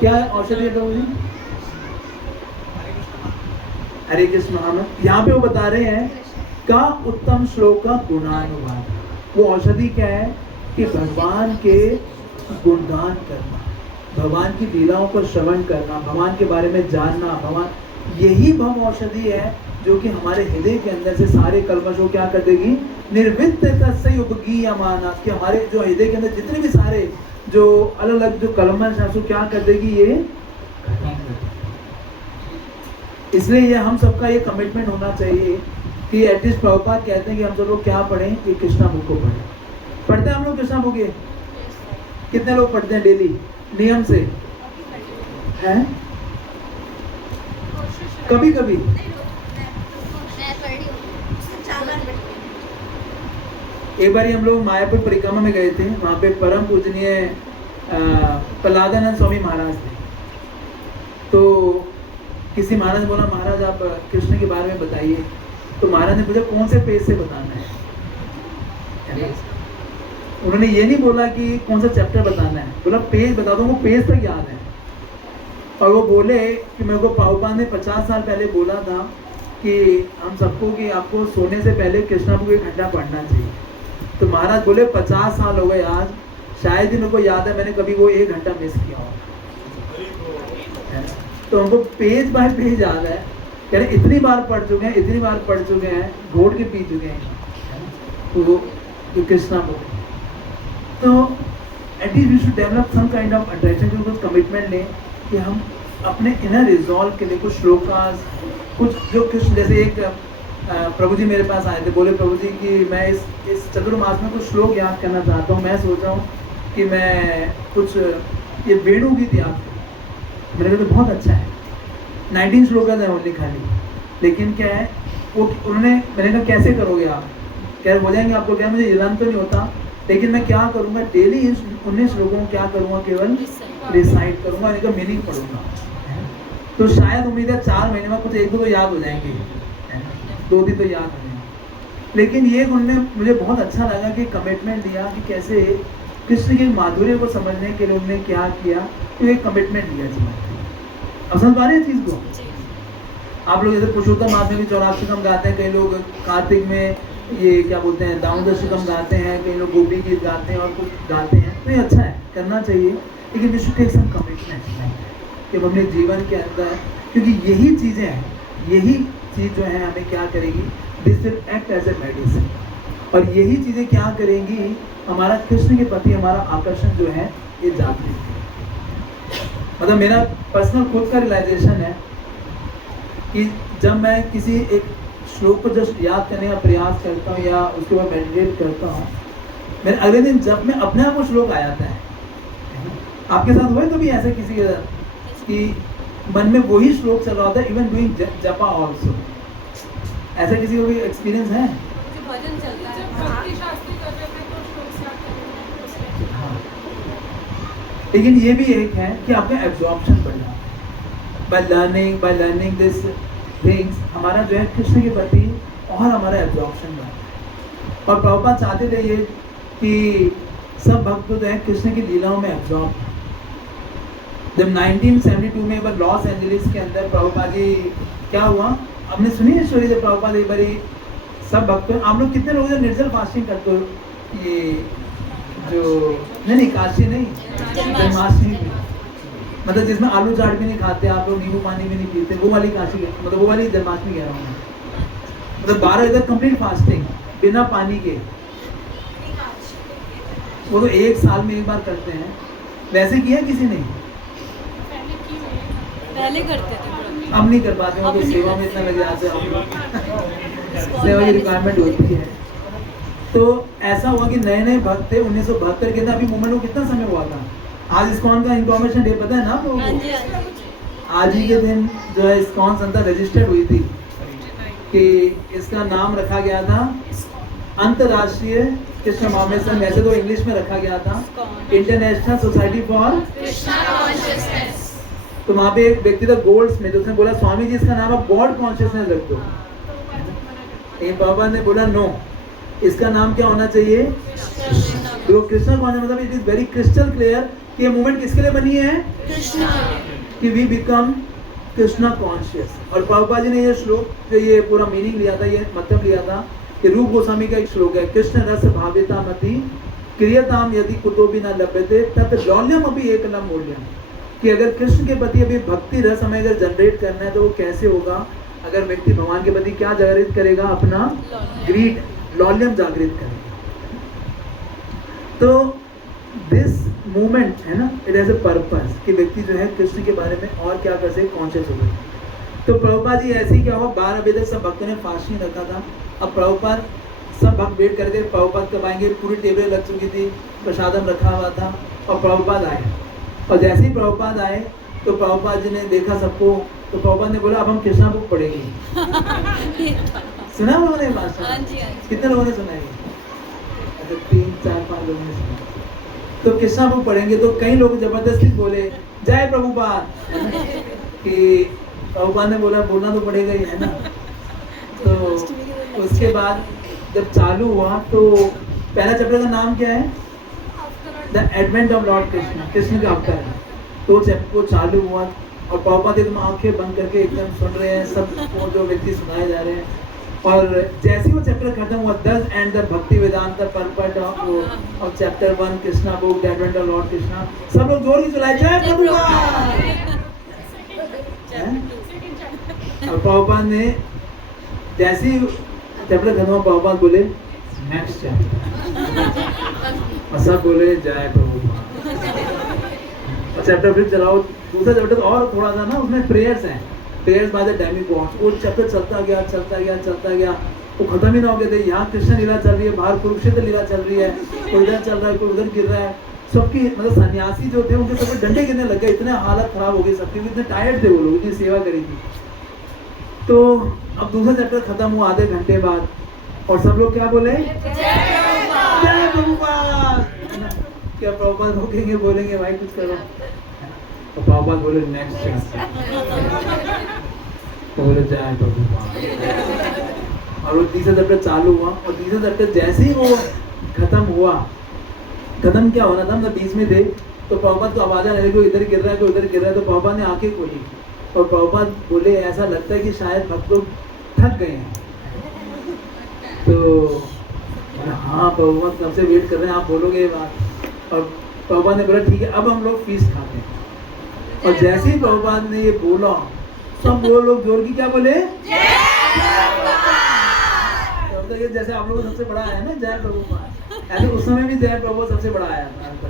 क्या औषधि है प्रभु जी, हरे कृष्ण महामंत्र। यहाँ पे वो बता रहे हैं का उत्तम श्लोक का गुणानुवाद। वो औषधि क्या है कि भगवान के गुणगान करना, भगवान की लीलाओं को श्रवण करना, भगवान के बारे में जानना, भगवान, यही भव औषधि है जो कि हमारे हृदय के अंदर से सारे कल्मशों क्या कर देगी, निर्वित्यतस्यै उपगीयमाना, कि हमारे जो हृदय के अंदर जितने भी सारे जो अलग अलग जो कल्मश है उसको क्या कर देगी, ये। इसलिए ये हम सबका ये कमिटमेंट होना चाहिए कि एटलीस्ट प्रभुपाद कहते हैं कि हम सब लोग क्या पढ़ें, कि कृष्णा बुक को पढ़ें। पढ़ते हैं हम लोग कृष्णा बुक, कितने लोग पढ़ते हैं डेली नियम से, हैं? कभी कभी एक बार हम लोग मायापुर परिक्रमा में गए थे, वहाँ पे परम पूजनीय प्रहलादानंद स्वामी महाराज थे। तो किसी महाराज बोला, महाराज आप कृष्ण के बारे में बताइए। तो महाराज ने पूछा कौन से पेज से बताना है ना? उन्होंने ये नहीं बोला कि कौन सा चैप्टर बताना है, बोला पेज बता दो, वो पेज तक याद है। और वो बोले कि मेरे को प्रभुपाद ने 50 साल पहले बोला था कि हम सबको कि आपको सोने से पहले कृष्णा को 1 घंटा पढ़ना चाहिए। तो महाराज बोले 50 साल हो गए आज, शायद ही मेरे को याद है मैंने कभी वो 1 घंटा मिस किया हो। तो हमको पेज बाय पेज याद है, कह रहे इतनी बार पढ़ चुके हैं, इतनी बार पढ़ चुके हैं, घोट के पी चुके हैं तो कृष्णा को। तो at least we should develop some kind of attraction, कुछ कमिटमेंट लें कि हम अपने इनर रिजॉल्व के लिए कुछ श्लोकास, कुछ जो कृष्ण, जैसे एक प्रभु जी मेरे पास आए थे, बोले प्रभु जी कि मैं इस चतुर्मास में कुछ श्लोक याद करना चाहता हूँ। मैं सोच रहा हूँ कि मैं कुछ ये वेणु गीत याद करूँ। मैंने कहा तो बहुत अच्छा है, 19 श्लोक है ओनली खाली, लेकिन क्या है वो उन्होंने, मैंने कहा कैसे करोगे आप? क्या हो जाएंगे आपको? क्या मुझे याद तो नहीं होता, लेकिन मैं क्या करूँगा डेली 19 श्लोकों को क्या करूँगा, केवल रिसाइट करूँगा, इनका मीनिंग पढ़ूंगा। तो शायद उम्मीद है 4 महीने में कुछ 1-2 तो याद हो जाएंगे, 2 दिन तो याद हो जाएंगे। लेकिन ये उन्होंने मुझे बहुत अच्छा लगा कि कमिटमेंट दिया कि कैसे कृष्ण के माधुर्य को समझने के लिए उन्होंने क्या किया, तो एक कमिटमेंट दिया जीवन। अब समझ पा रहे हैं चीज़ को? आप लोग जैसे पुरुषोत्तम मास में भी 84 गाते हैं, कई लोग कार्तिक में ये क्या बोलते हैं दामोदर गाते हैं, कई लोग गोपी गीत गाते हैं और कुछ गाते हैं। तो ये अच्छा है, करना चाहिए, लेकिन we should take some commitment कि हम अपने जीवन के अंदर, क्योंकि यही चीज़ें हैं, यही चीज़ जो है हमें क्या करेगी, this will act as a medicine. और यही चीज़ें क्या करेंगी, हमारा कृष्ण के प्रति हमारा आकर्षण जो है ये जागृत। मतलब मेरा पर्सनल खुद का रियलाइजेशन है कि जब मैं किसी एक श्लोक को जस्ट याद करने का प्रयास करता हूँ या उसके बाद मेडिटेट करता हूँ, मेरे अगले दिन जब मैं अपने आप को श्लोक आ जाता है। आपके साथ हुआ है कभी ऐसा किसी के साथ कि मन में वही श्लोक चल रहा होता है, इवन डूइंग जपा ऑल्सो? ऐसा किसी को भी एक्सपीरियंस है? भजन चलता है। भक्ति शास्त्री करते थे तो श्लोक याद करते हैं। हाँ। लेकिन ये भी एक है कि आपका एब्जॉर्प्शन बढ़ना, बाय लर्निंग दिस थिंग्स, हमारा जो है कृष्ण के प्रति और हमारा एब्जॉर्प्शन बढ़ा। और प्रभुपाद चाहते थे ये कि सब भक्त जो है कृष्ण की लीलाओं में एब्जॉर्ब। जब 1972 में एक बार लॉस एंजलिस के अंदर प्रभुपाद जी क्या हुआ, आपने सुनी है स्टोरी? जब प्रभुपाद एक बारी सब भक्तों, आप लोग कितने लोग जो निर्जल फास्टिंग करते हो? ये जो नहीं काशी नहीं, जन्माष्टमी, मतलब जिसमें आलू चाट भी नहीं खाते आप लोग, नींबू पानी भी नहीं पीते, वो वाली काशी, मतलब वो वाली जन्माष्टमी कह रहा हूँ। मतलब 12 बजे तक कंप्लीट फास्टिंग बिना पानी के, वो तो 1 साल में एक बार करते हैं। वैसे किया किसी ने? पहले करते थे, अब नहीं कर पाते, वो तो सेवा में इतना लग जाते हैं हम लोग, सेवा की रिक्वायरमेंट होती है। तो ऐसा हुआ कि नए भक्त थे 1972 के अंदर, अभी मूवमेंट को कितना समय हुआ था? आज इस्कॉन का इंफॉर्मेशन डे पता है ना आप लोगों को? आज ही के दिन जो है इस्कॉन संस्था रजिस्टर्ड हुई थी कि इसका नाम रखा गया था अंतर्राष्ट्रीय कृष्ण महामंडल संघ। ऐसे तो इंग्लिश में रखा गया था international society for Krishna consciousness. तो वहाँ पे एक व्यक्ति था गोल्ड में, उसने बोला स्वामी जी इसका नाम आप गॉड कॉन्शियसनेस रख दो। बाबा ने बोला नो, इसका नाम क्या होना चाहिए? तो कृष्णा कॉन्शियस, मतलब it is very crystal clear कि ये मूवमेंट किसके लिए बनी है? कृष्णा, कि वी बिकम कृष्णा कॉन्शियस। और प्रभुपाद जी ने ये श्लोक जो ये पूरा मीनिंग लिया था, ये मतलब लिया था कि रूप गोस्वामी का एक श्लोक है, कृष्ण रस भाविता मति क्रियताम यदि कुतो भी न लभ्यते तत् लौल्यम अभी एकलम मूल्यम। कि अगर कृष्ण के प्रति अभी भक्ति रस हमें अगर जनरेट करना है तो वो कैसे होगा? अगर व्यक्ति भगवान के प्रति क्या जागृत करेगा? अपना ग्रीड, लौल्यम जागृत करेगा। तो दिस मूवमेंट है ना, इट हैज अ पर्पस कि व्यक्ति जो है कृष्ण के बारे में और क्या कर सके, कॉन्शियस हो गए। तो प्रभुपाद जी ऐसे ही क्या हुआ, 12 बजे तक सब भक्तों ने फास्टिंग रखा था। अब प्रभुपाद सब भक्त वेट कर रहे थे प्रभुपाद कब आएंगे, पूरी टेबल लग चुकी थी, प्रसादम रखा हुआ था और प्रभुपाद आए। और जैसे ही प्रभुपाद आए तो प्रभुपाद जी ने देखा सबको, तो प्रभुपाद ने बोला अब हम कृष्णा बुक पढ़ेंगे। सुना लोगों ने? हाँ जी, हाँ जी। कितने लोगों ने सुना है? तो 3-4-5 लोगों ने सुना। तो कृष्णा बुक पढ़ेंगे तो कई लोग जबरदस्ती बोले जय प्रभुपाद, कि प्रभुपाद ने बोला बोलना तो पड़ेगा ही, है ना। तो उसके बाद जब चालू हुआ तो पहला चैप्टर का नाम क्या है? The advent of lord Krishna, Krishna का अवतार। तो चैप्टर को चालू हुआ और प्रभुपाद एकदम आंखें बंद करके एकदम सुन रहे हैं, सबको जो व्यक्ति सुनाए जा रहे हैं। और जैसे ही वो चैप्टर खत्म हुआ, दस end the Bhaktivedanta purport of chapter 1 Krishna book the advent of lord Krishna, सब लोग जोर की चलाए जय प्रभुपाद। और प्रभुपाद ने जैसे ही चैप्टर खत्म हुआ, प्रभुपाद बोले नेक्स्ट चैप्टर, और सब बोले जय प्रभुपाद। और चैप्टर फिर चलाओ, दूसरा चैप्टर और थोड़ा सा ना उसमें प्रेयर्स हैं, प्रेयर्स बाय द डेमिगॉड्स। वो चैप्टर चलता गया, वो खत्म ही ना हो गए थे। यहाँ कृष्ण लीला चल रही है, बाहर कुरुक्षेत्र लीला चल रही है, कोई इधर चल रहा है, कोई उधर गिर रहा है। सबकी मतलब सन्यासी जो थे उनके सब डंडे गिरने लग गए, इतने हालत खराब हो गई सबकी, इतने टायर्ड थे वो लोग, इतनी सेवा करी थी। तो अब दूसरा चैप्टर खत्म हुआ आधे घंटे बाद, और सब लोग क्या बोले जय प्रभुपाद। क्या प्रभुपाद रोकेंगे, बोलेंगे भाई कुछ करो? तो प्रभुपाद बोले नेक्स्ट चैप्टर, तो बोले जय प्रभुपाद। और वो तीसरा चैप्टर चालू हुआ, और तीसरा चैप्टर जैसे ही वो खत्म क्या होना था, हम बीच में थे, तो प्रभुपाद को आवाज आने लगी कोई इधर गिर रहा है, कोई उधर गिर रहा है। तो प्रभुपाद ने आंखें खोली और प्रभुपाद बोले ऐसा लगता है कि शायद भक्त लोग थक गए हैं। तो हाँ प्रभुपाद कब से वेट कर रहे हैं, आप बोलोगे ये बात। और प्रभुपाद ने बोला ठीक है अब हम लोग फीस खाते हैं। और जैसे ही प्रभुपाद ने ये बोला, सब वो लोग जोर की क्या बोले तो ये जैसे आप लोगों को सबसे बड़ा आया ना जय प्रभुपाद, ऐसे उस समय भी जय प्रभु सबसे बड़ा आया था।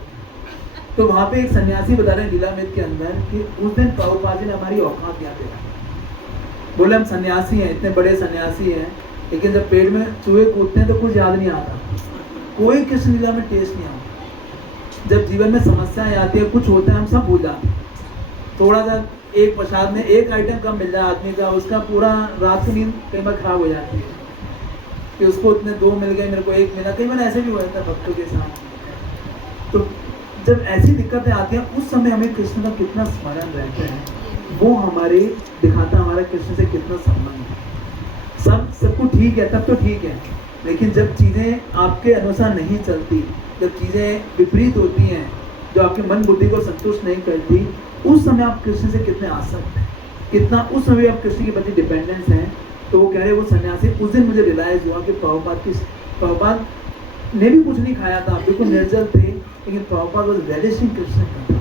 तो वहाँ पे एक सन्यासी बता रहे हैं लीलामृत के अंदर कि उस दिन प्रभुपाद जी ने हमारी औकात याद दिलाई। बोले हम सन्यासी हैं, इतने बड़े सन्यासी हैं, लेकिन जब पेड़ में चूहे कूदते हैं तो कुछ याद नहीं आता, कोई कृष्ण लीला में टेस्ट नहीं आता। जब जीवन में समस्याएं आती है, कुछ होता है, हम सब भूल जाते हैं। थोड़ा सा एक प्रसाद में एक आइटम कम मिल जाए आदमी का, उसका पूरा रात की नींद कई बार खराब हो जाती है कि उसको इतने 2 मिल गए, मेरे को 1 मिला। कई बार ऐसे भी हुआ था भक्तों के साथ। तो जब ऐसी दिक्कतें आती हैं, उस समय हमें कृष्ण का कितना स्मरण रहता है, वो हमारे दिखाता हमारा कृष्ण से कितना संबंध है। सब कुछ ठीक है तब तो ठीक है, लेकिन जब चीज़ें आपके अनुसार नहीं चलती, जब चीज़ें विपरीत होती हैं, जो आपके मन बुद्धि को संतुष्ट नहीं करती, उस समय आप कृष्ण से कितने आसक्त हैं, कितना उस समय आप कृष्ण के प्रति डिपेंडेंस हैं। तो वो कह रहे वो सन्यासी, उस दिन मुझे रियलाइज हुआ कि प्रभुपाद ने भी कुछ नहीं खाया था, बिल्कुल निर्जल थे, लेकिन प्रभुपाद वाज रेलिशिंग कृष्ण का,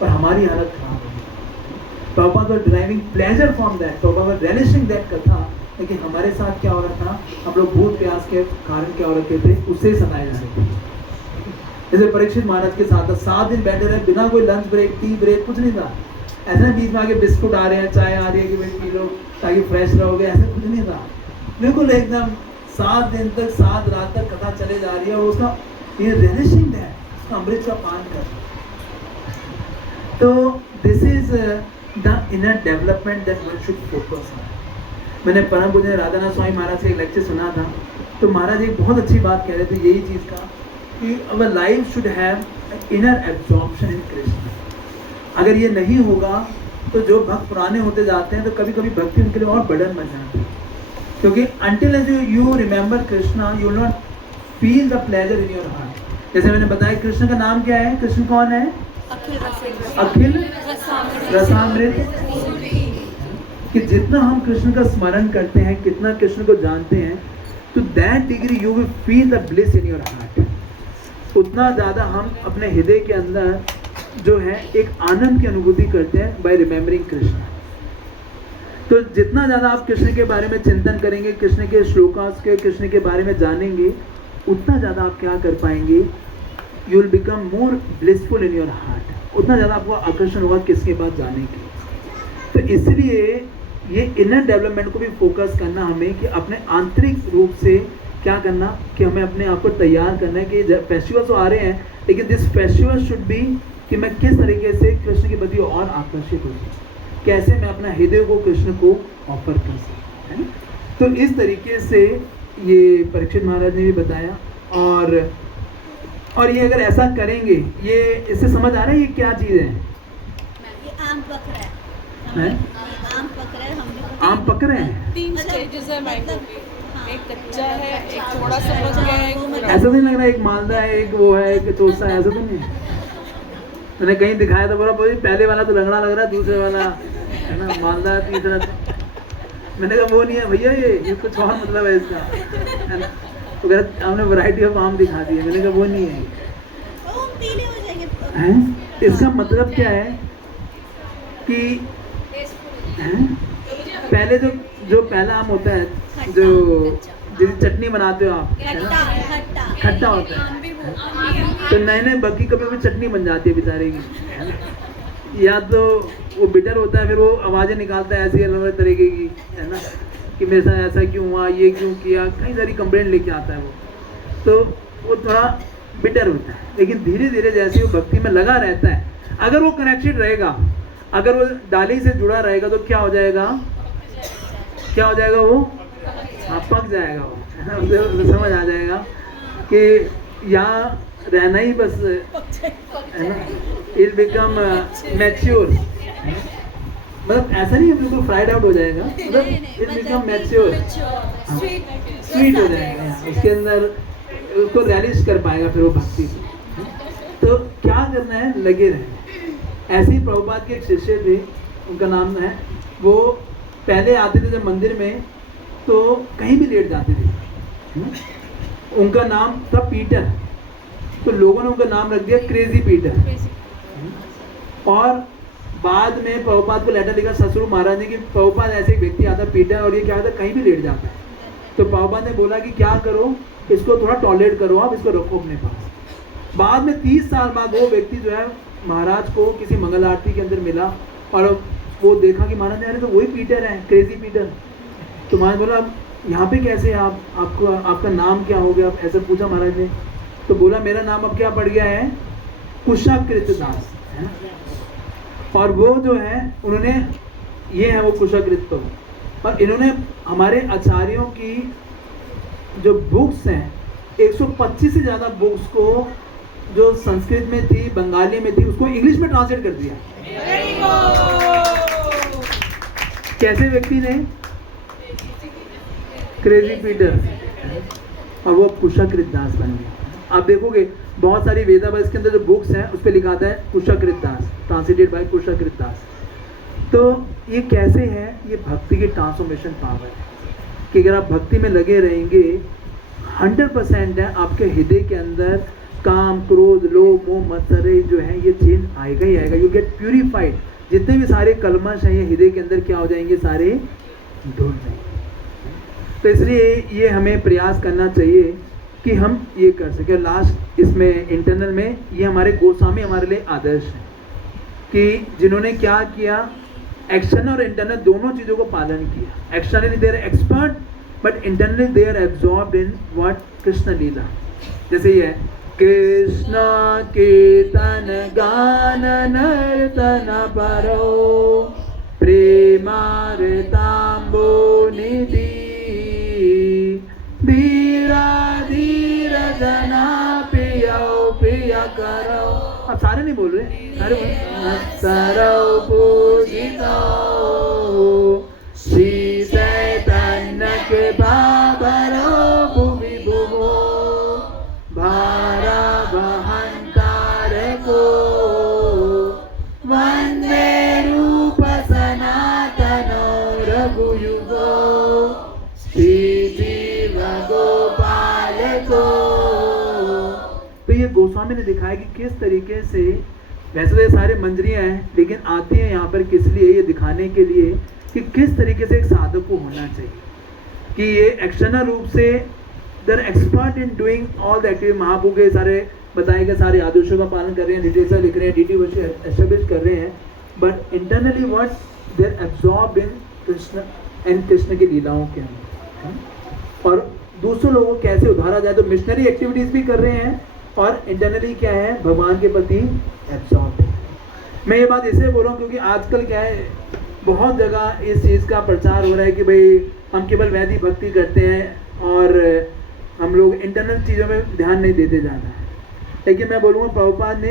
पर हमारी हालत खराब हो गई। Prabhupada was driving pleasure from that, Prabhupada was relishing that katha, लेकिन हमारे साथ क्या हो रहा था, हम लोग भूत प्यास के कारण क्या हो रखे थे, उससे ही सताए जा रहे थे। जैसे परीक्षित महाराज के साथ 7 दिन बैठे रहे बिना कोई लंच ब्रेक, टी ब्रेक, कुछ नहीं था। ऐसा बीच में आगे बिस्कुट आ रहे हैं, चाय आ रही है कि भाई पी लो ताकि फ्रेश रहोगे, ऐसा कुछ नहीं था। बिल्कुल एकदम 7 दिन तक 7 रात तक कथा चले जा रही है, और उसका ये रेलिशिंग है, उसका अमृत का पान कर। तो this is the inner development that one should focus on. मैंने परम पूज्य राधानाथ स्वामी महाराज से एक लेक्चर सुना था, तो महाराज एक बहुत अच्छी बात कह रहे थे यही चीज़ का कि our life should have inner absorption in Krishna. अगर ये नहीं होगा तो जो भक्त पुराने होते जाते हैं तो कभी कभी भक्ति उनके लिए और बर्डन बन जाती है, क्योंकि until you remember Krishna you will not feel the pleasure in your heart। जैसे मैंने बताया कृष्ण का नाम क्या है, कृष्ण कौन है, अखिल रसामृत। कि जितना हम कृष्ण का स्मरण करते हैं, कितना कृष्ण को जानते हैं, तो that degree you will feel the bliss in your heart, उतना ज़्यादा हम अपने हृदय के अंदर जो है एक आनंद की अनुभूति करते हैं बाय रिमेम्बरिंग कृष्ण। तो जितना ज़्यादा आप कृष्ण के बारे में चिंतन करेंगे, कृष्ण के श्लोकास के कृष्ण के बारे में जानेंगे, उतना ज़्यादा आप क्या कर पाएंगे, you will become more blissful in your heart, उतना ज़्यादा आपको आकर्षण होगा किसके बाद जाने की। तो इसलिए ये इनर डेवलपमेंट को भी फोकस करना हमें, कि अपने आंतरिक रूप से क्या करना, कि हमें अपने आप को तैयार करना है कि फेस्टिवल्स तो आ रहे हैं, लेकिन दिस फेस्टिवल शुड बी कि मैं किस तरीके से कृष्ण के प्रति और आकर्षित हो सकूँ, कैसे मैं अपना हृदय को कृष्ण को ऑफर कर सकूँ, है ना। तो इस तरीके से ये परीक्षित महाराज ने भी बताया। और और ये अगर ऐसा करेंगे, ये इससे समझ आ रहा है ये क्या चीज़ है? ये आम पक रहा है, हैं? ये आम पक रहा है, हम भी आम पक रहे हैं। 3 स्टेजेस है मैंगो के, एक कच्चा है, एक थोड़ा सा पक गया है, एक ऐसा तो नहीं लग रहा है एक मालदा है, एक वो है, एक तोसा है, ऐसा तो नहीं है? मैंने कहीं दिखाया तो बोला भाई पहले वाला तो लंगड़ा लग रहा है, दूसरे वाला है ना मालदा, तीसरा। मैंने कहा वो नहीं है भैया, ये कुछ और मतलब है इसका, है ना? तो कहते हमने वैरायटी ऑफ आम दिखा दी है। मैंने कहा वो नहीं है। वो पीले हो जाएंगे। हैं? इसका मतलब क्या है कि हैं? पहले जो पहला आम होता है, जो जिसकी चटनी बनाते हो आप, है ना? खट्टा होता है। तो नए नए बग्गी कभी भी चटनी बन जाती है बेचारे की, है ना? या तो वो बिटर होता है, फिर वो आवाज़ें निकालता है ऐसी अलग अलग तरीके की, है ना, कि मेरे साथ ऐसा क्यों हुआ, ये क्यों किया, कई सारी कंप्लेंट लेके आता है वो। तो वो थोड़ा बिटर होता है। लेकिन धीरे धीरे जैसे वो भक्ति में लगा रहता है, अगर वो कनेक्टेड रहेगा, अगर वो डाली से जुड़ा रहेगा, तो क्या हो जाएगा? क्या हो जाएगा वो? हाँ, पक जाएगा वो, है ना? उसे समझ आ जाएगा कि यहाँ रहना ही बस, है ना, इट बिकम मैच्योर। मतलब ऐसा नहीं है बिल्कुल फ्राइड आउट हो जाएगा, मतलब इट बिकम मैच्योर, स्वीट हो जाएगा, उसके अंदर उसको रैलिश कर पाएगा फिर वो भक्ति को। तो क्या करना है? लगे रहना। ऐसे ही प्रभुपाद के एक शिष्य थे, उनका नाम है, वो पहले आते थे जब मंदिर में तो कहीं भी लेट जाते थे। उनका नाम था पीटर, तो लोगों ने उनका नाम रख दिया क्रेजी पीटर। और बाद में प्रभुपाद को लेटर लिखा ससुर महाराज ने कि प्रभुपाद ऐसे एक व्यक्ति आता पीटर, और ये क्या होता है कहीं भी लेट जाता है। तो प्रभुपाद ने बोला कि क्या करो, इसको थोड़ा टॉलरेट करो, आप इसको रखो अपने पास। बाद में 30 साल बाद वो व्यक्ति जो है महाराज को किसी मंगल आरती के अंदर मिला, और वो देखा कि महाराज ने, अरे तो वही पीटर है, क्रेजी पीटर। तो महाराज बोला यहाँ पे कैसे आप, आपका नाम क्या हो गया, ऐसा पूछा महाराज ने। तो बोला मेरा नाम अब क्या पड़ गया है? कुशाकृत दास, है ना? और वो जो है उन्होंने, ये है वो कुशाकृत तो, और इन्होंने हमारे आचार्यों की जो बुक्स हैं 125 से ज़्यादा बुक्स को जो संस्कृत में थी, बंगाली में थी, उसको इंग्लिश में ट्रांसलेट कर दिया। कैसे व्यक्ति ने? क्रेजी पीटर, और वो कुशाकृत दास बन गया। आप देखोगे बहुत सारी वेदावास के अंदर जो बुक्स हैं उस पर लिखा आता है कुशाकृत दास, ट्रांसलेटेड बाय कुशाकृत दास। तो ये कैसे है? ये भक्ति की ट्रांसफॉर्मेशन पावर है कि अगर आप भक्ति में लगे रहेंगे 100% है आपके हृदय के अंदर काम, क्रोध, लोभ, मोह, मत्सर जो है ये चेंज आएगा ही आएगा। You get purified. जितने भी सारे कलमश हैं ये हृदय के अंदर क्या हो जाएंगे? सारे धुल जाएंगे। तो इसलिए ये हमें प्रयास करना चाहिए कि हम ये कर सकें। लास्ट इसमें इंटरनल में ये हमारे गोस्वामी हमारे लिए आदर्श हैं कि जिन्होंने क्या किया, एक्सटर्नल और इंटरनल दोनों चीज़ों को पालन किया। Externally they are expert, but internally they are absorbed in what? Krishna lila. जैसे ये है कृष्ण कीर्तन गान नर्तन परो प्रेमार्ताम्बो निधि धीरा धीरा जना पियो पिया करो। अब सारे नहीं बोल रहे, सारे सरो पूजितो श्री चैतन्य के बाबरो भूमि भुवो भारा बहंतार को वंदे रूप सनातनो रघुयुगो श्री जीव गोपाल को। तो ये गोस्वामी ने दिखाया कि किस तरीके से, वैसे तो ये सारे मंजरियाँ हैं लेकिन आती हैं यहाँ पर किस लिए? ये दिखाने के लिए कि किस तरीके से एक साधक को होना चाहिए कि ये एक्सटर्नल रूप से they're expert in doing all the activity. Mahaprabhu के सारे बताए गए सारे आदेशों का पालन कर रहे हैं, डिटेल्स लिख रहे हैं, डीटी एस्टेब्लिश कर रहे हैं, but internally what they are absorbed in Krishna and Krishna की लीलाओं के अंदर। और दूसरों लोगों को कैसे उधारा जाए, तो मिशनरी एक्टिविटीज भी कर रहे हैं और इंटरनली क्या है? भगवान के प्रति एब्जॉर्ब है। मैं ये बात इसलिए बोल रहा हूँ क्योंकि आजकल क्या है, बहुत जगह इस चीज़ का प्रचार हो रहा है कि भाई हम केवल वैदिक भक्ति करते हैं और हम लोग इंटरनल चीज़ों में ध्यान नहीं देते ज़्यादा है। लेकिन मैं बोलूँगा प्रभुपाद ने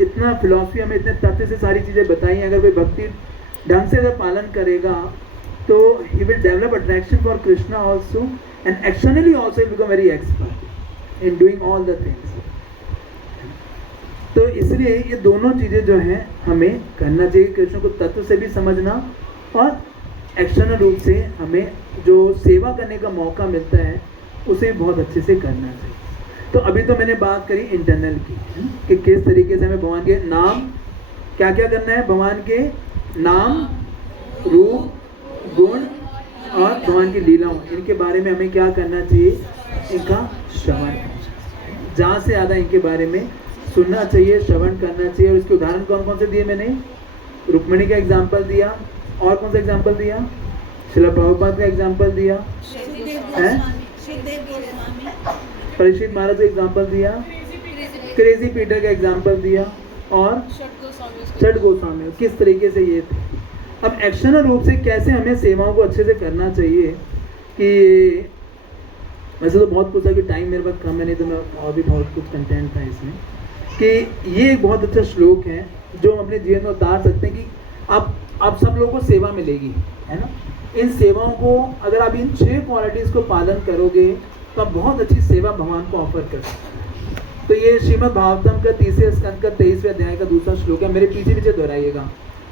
इतना फिलॉसफी हमें इतने तथ्य से सारी चीज़ें बताई हैं। अगर कोई भक्ति ढंग से अगर पालन करेगा तो he will develop attraction for Krishna also and externally also will become very expert in doing all the things. तो इसलिए ये दोनों चीज़ें जो हैं हमें करना चाहिए, कृष्ण को तत्व से भी समझना और एक्सटर्नल रूप से हमें जो सेवा करने का मौका मिलता है उसे बहुत अच्छे से करना चाहिए। तो अभी तो मैंने बात करी इंटरनल की कि किस तरीके से हमें भगवान के नाम क्या क्या करना है, भगवान के नाम, रूप, गुण और भगवान की लीलाओं, इनके बारे में हमें क्या करना चाहिए, इनका श्रवण, ज़्यादा से ज़्यादा इनके बारे में सुनना चाहिए, श्रवण करना चाहिए। और इसके उदाहरण कौन कौन से दिए मैंने, रुक्मिणी का एग्जाम्पल दिया, और कौन सा एग्जाम्पल दिया, श्रील प्रभुपाद का एग्जाम्पल दिया, परीक्षित महाराज का एग्जाम्पल दिया, क्रेजी पीटर का एग्जाम्पल दिया और छठ गोस्वामी, किस तरीके से ये थे। अब एक्शनल रूप से कैसे हमें सेवाओं को अच्छे से करना चाहिए कि वैसे तो बहुत कुछ है कि टाइम मेरे पास कम है, नहीं तो मैं और भी बहुत कुछ कंटेंट था इसमें, कि ये एक बहुत अच्छा श्लोक है जो हम अपने जीवन में उतार सकते हैं कि आप सब लोगों को सेवा मिलेगी, है ना। इन सेवाओं को अगर आप इन 6 क्वालिटीज़ को पालन करोगे तो आप बहुत अच्छी सेवा भगवान को ऑफर कर सकते हैं। तो ये श्रीमद् भागवतम का 3 स्कंद का 23वें अध्याय का दूसरा श्लोक है, मेरे पीछे पीछे दोहराइएगा।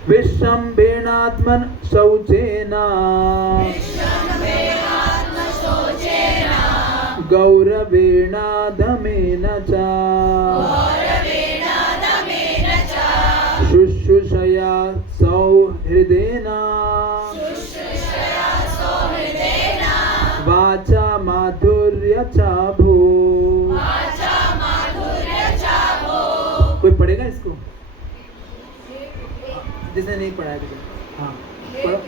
विश्वम्भेनात्मन शौचेना गौरवेणा दमेन च शुश्रूषया सौहृदेना वाचा माधुर्य च भो। कोई पढ़ेगा इसको, जिसने नहीं पढ़ा है? हाँ पढ़ो।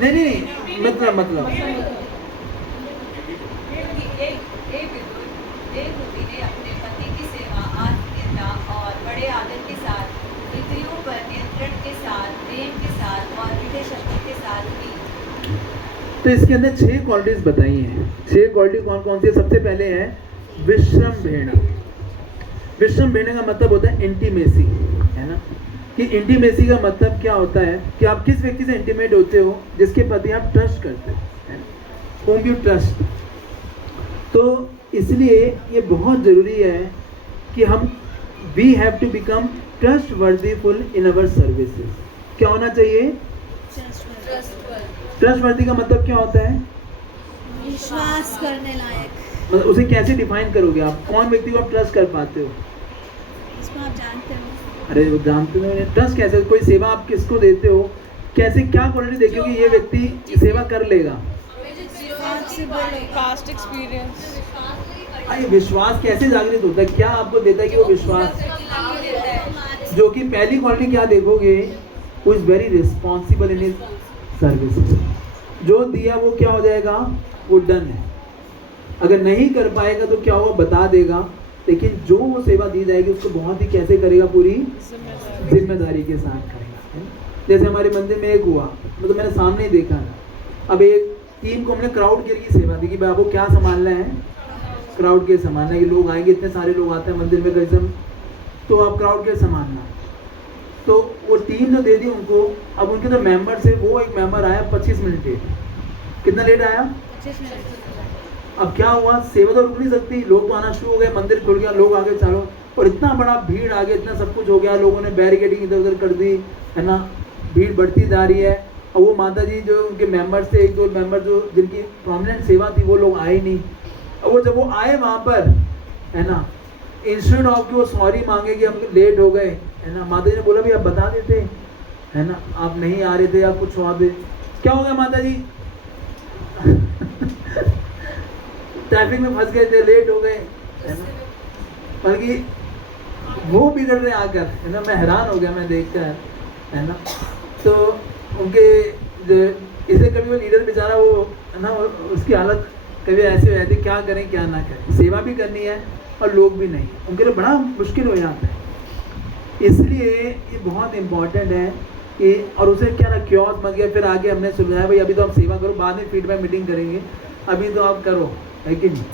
नहीं मतलब अपने पति की सेवा आत्मीयता और बड़े आदर के साथ, इंद्रियों पर नियंत्रण के साथ, प्रेम के साथ और विधेय शक्ति के साथ की। तो इसके अंदर 6 क्वालिटीज बताई हैं। 6 क्वालिटी कौन कौन सी? सबसे पहले है विश्रम्भेण। विश्रम्भेण का मतलब होता है इंटीमेसी, है ना। कि इंटीमेसी का मतलब क्या होता है कि आप किस व्यक्ति से इंटीमेट होते हो, जिसके प्रति आप ट्रस्ट करते हो, whom you trust। तो इसलिए ये बहुत ज़रूरी है कि हम we have to become trustworthyful in our services. क्या होना चाहिए? ट्रस्टवर्दी का मतलब क्या होता है? विश्वास करने लायक। मतलब उसे कैसे डिफाइन करोगे आप? कौन व्यक्ति को आप ट्रस्ट कर पाते हो? इसको आप जानते हो। अरे वो जानते हो, ट्रस्ट कैसे? कोई सेवा आप किसको देते हो, कैसे क्या क्वालिटी देखते हो कि ये व्यक्ति सेवा कर लेगा? Past experience. अरे विश्वास कैसे जागृत होता है? क्या आपको देता है कि वो विश्वास? जो कि पहली क्वालिटी क्या देखोगे, वो is very responsible in his service. जो दिया वो क्या हो जाएगा, वो डन है। अगर नहीं कर पाएगा तो क्या होगा, बता देगा, लेकिन जो वो सेवा दी जाएगी उसको बहुत ही कैसे करेगा, पूरी जिम्मेदारी के साथ करेगा। जैसे हमारे मंदिर में एक हुआ, मतलब मैंने सामने ही देखा। अब एक टीम को हमने क्राउड केयर की सेवा दी कि भाई आपको क्या संभालना है, क्राउड केयर संभालना है कि लोग आएंगे, इतने सारे लोग आते हैं मंदिर में करीब, तो आप क्राउड केयर संभालना। तो वो टीम जो दे दी उनको, अब उनके जो मेंबर थे, वो एक मेंबर आया 25 मिनट लेट। कितना लेट आया? 25 मिनट। अब क्या हुआ, सेवा तो रुक नहीं सकती, लोग तो आना शुरू हो गए, मंदिर खुल गया, लोग आगे चारों, और इतना बड़ा भीड़ आ गया, इतना सब कुछ हो गया, लोगों ने बैरिकेडिंग इधर उधर कर दी, है ना, भीड़ बढ़ती जा रही है। और वो माता जी जो उनके मेंबर्स थे, 1-2 मेंबर जो जिनकी प्रोमिनेंट सेवा थी, वो लोग आए नहीं। और वो जब वो आए वहाँ पर, है ना, इंस्टेड ऑफ कि वो सॉरी मांगे कि हम लेट हो गए, है ना, माता जी ने बोला भी आप बता देते, है ना, आप नहीं आ रहे थे या कुछ हुआ थे। क्या हो गया माता जी? ट्रैफिक में फंस गए थे, लेट हो गए, है ना। बल्कि वो बिगड़ रहे आकर, है ना, मैं हैरान हो गया मैं देखकर, है ना। तो उनके इसे कभी वो लीडर बेचारा, वो है ना, उसकी हालत कभी ऐसी हो जाती, क्या करें क्या ना करें, सेवा भी करनी है और लोग भी नहीं, उनके लिए बड़ा मुश्किल हो जाता है। इसलिए ये बहुत इम्पोर्टेंट है कि, और उसे क्या ना क्योस मत गया, फिर आगे हमने सुलझाया भाई अभी तो आप सेवा करो, बाद में फीडबैक मीटिंग करेंगे, अभी तो आप करो, है कि नहीं।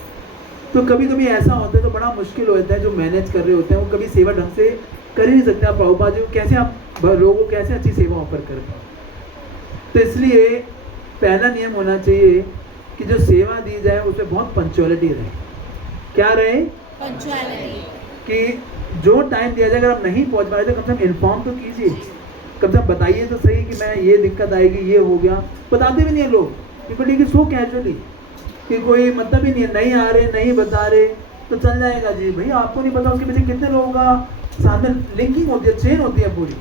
तो कभी कभी ऐसा होता है तो बड़ा मुश्किल होता है, जो मैनेज कर रहे होते हैं वो कभी सेवा ढंग से कर ही नहीं सकते। आप प्रभुपाद जी को कैसे, आप लोगों को कैसे अच्छी सेवा ऑफर कर पाओ। तो इसलिए पहला नियम होना चाहिए कि जो सेवा दी जाए उसमें बहुत पंक्चुअलिटी रहे। क्या रहे? पंक्चुअलिटी। कि जो टाइम दिया जाए अगर आप नहीं पहुंच पाए तो कम से कम इन्फॉर्म तो कीजिए, कम से कम बताइए तो सही कि मैं ये दिक्कत आएगी, ये हो गया। बताते भी नहीं है लोग, people take it so casually कि कोई मतलब ही नहीं है, नहीं आ रहे, नहीं बता रहे तो चल जाएगा जी। भाई आपको नहीं पता उसके पीछे कितने लोगों का साथ में लिंकिंग होती है, चेन होती है पूरी।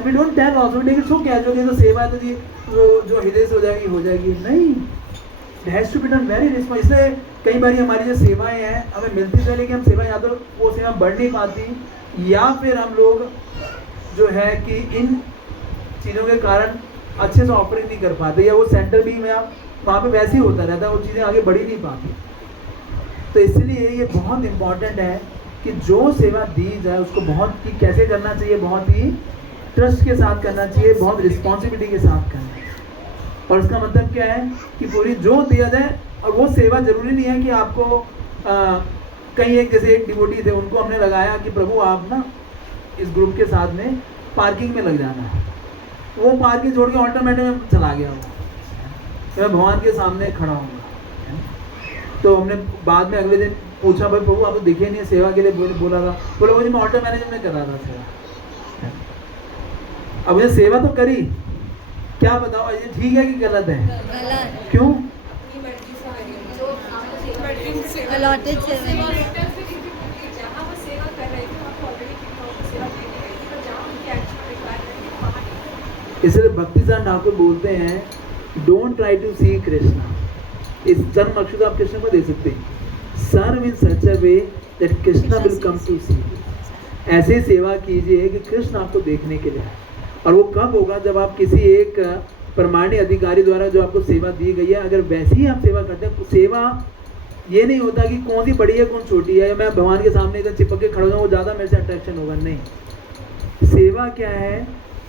We don't tell also, we take it so casually. तो सेवा है तो जी जो हृदय से हो जाएगी, नहीं। It has to be done very response. इसलिए कई बार हमारी जो सेवाएं हैं हमें मिलती है लेकिन हम सेवा या तो वो सेवा बढ़ नहीं पाती, या फिर हम लोग जो है कि इन चीज़ों के कारण अच्छे से ऑपरेट नहीं कर पाते, या वो सेंटर भी में वहाँ पे वैसे ही होता रहता है, वो चीज़ें आगे बढ़ ही नहीं पाती। तो इसलिए ये बहुत इम्पॉर्टेंट है कि जो सेवा दी जाए उसको बहुत ही कैसे करना चाहिए, बहुत ही ट्रस्ट के साथ करना चाहिए, बहुत रिस्पॉन्सिबिलिटी के साथ करना चाहिए। और उसका मतलब क्या है कि पूरी जो दिया जाए, और वो सेवा जरूरी नहीं है कि आपको कहीं एक जैसे एक डिवोटी थे, उनको हमने लगाया कि प्रभु आप ना इस ग्रुप के साथ में पार्किंग में लग जाना है। वो पार्किंग छोड़ के ऑल्टरनेटिव में चला गया, मैं भगवान के सामने खड़ा हूँ। तो हमने बाद में अगले दिन पूछा, भाई प्रभु आप तो दिखे नहीं, सेवा के लिए बोला था। बोला मुझे मैं ऑल्टर मैनेजर में कर रहा था सेवा। अब मुझे सेवा तो करी, क्या बताओ ये ठीक है कि गलत है? गलत। क्यों? अलॉटेड सेवा। जहाँ वो सेवा कर रहे थे वहाँ ऑलरेडी कितना उनको सेवा दे दी गई थी, पर जहाँ उनकी एक्चुअल रिक्वायरमेंट थी वहाँ नहीं। इसलिए भक्तिसार ठाकुर बोलते हैं don't try to see Krishna. इस जन्म अक्षुत आप कृष्ण को दे सकते हैं, serve in such a way that Krishna will come to see. ऐसे सेवा कीजिए कि कृष्ण आपको देखने के लिए आए। और वो कब होगा? जब आप किसी एक प्रमाणित अधिकारी द्वारा जो आपको सेवा दी गई है, अगर वैसी ही आप सेवा करते हैं। सेवा ये नहीं होता कि कौन सी बड़ी है कौन छोटी है, मैं भगवान के सामने इधर चिपक के खड़ा हूँ वो ज़्यादा मेरे से अट्रैक्शन होगा, नहीं। सेवा क्या है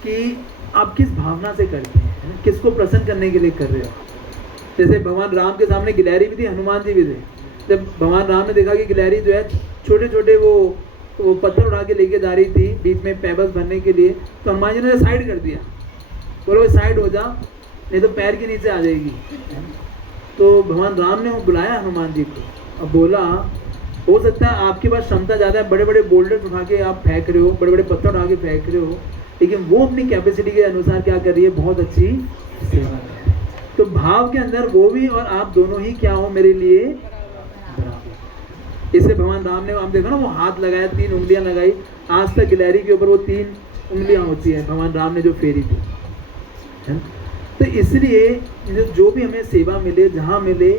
कि आप किस भावना से करते हैं, किसको प्रसन्न करने के लिए कर रहे हो। जैसे भगवान राम के सामने गिलहरी भी थी, हनुमान जी भी थे। जब भगवान राम ने देखा कि गिलहरी जो है छोटे छोटे वो पत्थर उड़ा के लेके जा रही थी बीच में पेबल्स भरने के लिए, तो हनुमान जी ने साइड कर दिया, बोलो साइड हो जा नहीं तो पैर के नीचे आ जाएगी। तो भगवान राम ने वो बुलाया हनुमान जी को, अब बोला हो सकता है आपके पास क्षमता ज़्यादा है, बड़े बड़े बोल्डर उठा के आप फेंक रहे हो, बड़े बड़े पत्थर उठा के फेंक रहे हो, लेकिन वो अपनी कैपेसिटी के अनुसार क्या कर रही है, बहुत अच्छी सेवा कर रही है। तो भाव के अंदर वो भी और आप दोनों ही क्या हो मेरे लिए बराबर। इसे भगवान राम ने हम देखा ना, वो हाथ लगाया, 3 उंगलियां लगाई, आज तक गिलहरी के ऊपर वो 3 उंगलियां होती है, भगवान राम ने जो फेरी थी। तो इसलिए जो भी हमें सेवा मिले, जहाँ मिले,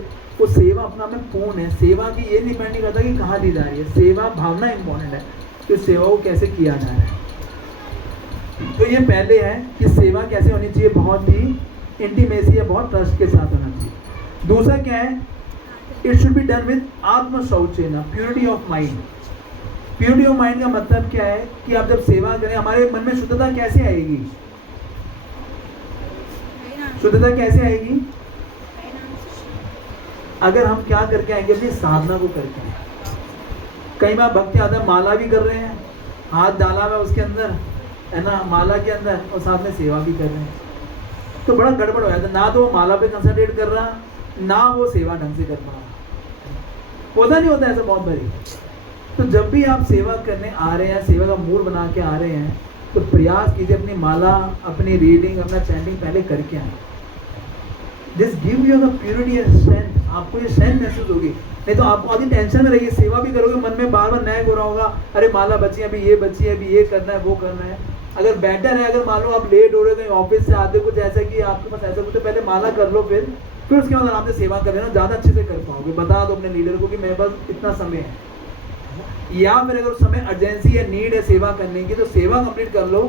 वो सेवा अपना में पूर्ण है। सेवा की ये डिपेंड नहीं करता कि कहाँ दी जा रही है, सेवा भावना इंपॉर्टेंट है कि तो सेवा को कैसे किया जा रहा है। तो ये पहले है कि सेवा कैसे होनी चाहिए, बहुत ही इंटीमेसी है, बहुत ट्रस्ट के साथ होना चाहिए। दूसरा क्या है, it should be done with atma shauchena, purity of mind. Purity of mind का मतलब क्या है कि आप जब सेवा करें, हमारे मन में शुद्धता कैसे आएगी? शुद्धता कैसे आएगी? अगर हम क्या करके आएंगे, अपनी साधना को करके। कई बार भक्ति आता है, माला भी कर रहे हैं, हाथ डाला हुआ उसके अंदर है ना, माला के अंदर, और साथ में सेवा भी कर रहे हैं, तो बड़ा गड़बड़ हो जाता है। ना तो वो माला पे कंसंट्रेट कर रहा, ना वो सेवा ढंग से कर पा रहा। होता नहीं होता ऐसा बहुत बारी। तो जब भी आप सेवा करने आ रहे हैं, सेवा का मूड बना के आ रहे हैं, तो प्रयास कीजिए अपनी माला, अपनी रीडिंग, अपना चैंटिंग पहले करके आए। This give you the purity and strength. आपको ये स्ट्रेंथ महसूस होगी, नहीं तो आपको आधी टेंशन में रहिए, सेवा भी करोगे, मन में बार बार नैग हो रहा होगा, अरे माला बची है, अभी ये बची है, अभी ये करना है, वो करना है। अगर बेटर है, अगर मान लो आप लेट हो रहे हो, कहीं ऑफिस से आते कुछ ऐसा कि आपके पास ऐसा कुछ, तो पहले माला कर लो, फिर उसके बाद आराम से सेवा कर लेना, ज़्यादा अच्छे से कर पाओगे। बता दो अपने लीडर को कि मेरे पास इतना समय है, या फिर अगर उस समय अर्जेंसी है, नीड है सेवा करने की, तो सेवा कंप्लीट कर लो,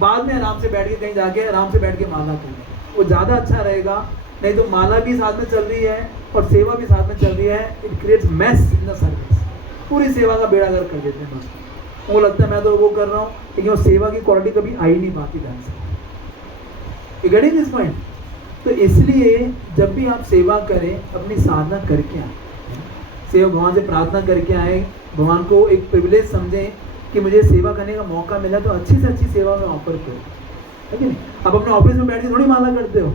बाद में आराम से बैठ के कहीं जाके आराम से बैठ के माला कर लो, वो ज़्यादा अच्छा रहेगा। नहीं तो माला भी साथ में चल रही है और सेवा भी साथ में चल रही है, it creates mess in the service, पूरी सेवा का बेड़ा गर्क कर देते हैं दोस्तों। वो लगता है मैं तो वो कर रहा हूँ, लेकिन वो सेवा की क्वालिटी कभी आ ही नहीं पाती ढंग से। Getting this point? तो इसलिए जब भी आप सेवा करें, अपनी साधना करके आए। सेवा भगवान से प्रार्थना करके आए, भगवान को एक प्रिविलेज समझें कि मुझे सेवा करने का मौका मिला, तो अच्छी से अच्छी सेवा में ऑफर करो, है कि नहीं? अब अपने ऑफिस में बैठ के थोड़ी माला करते हो,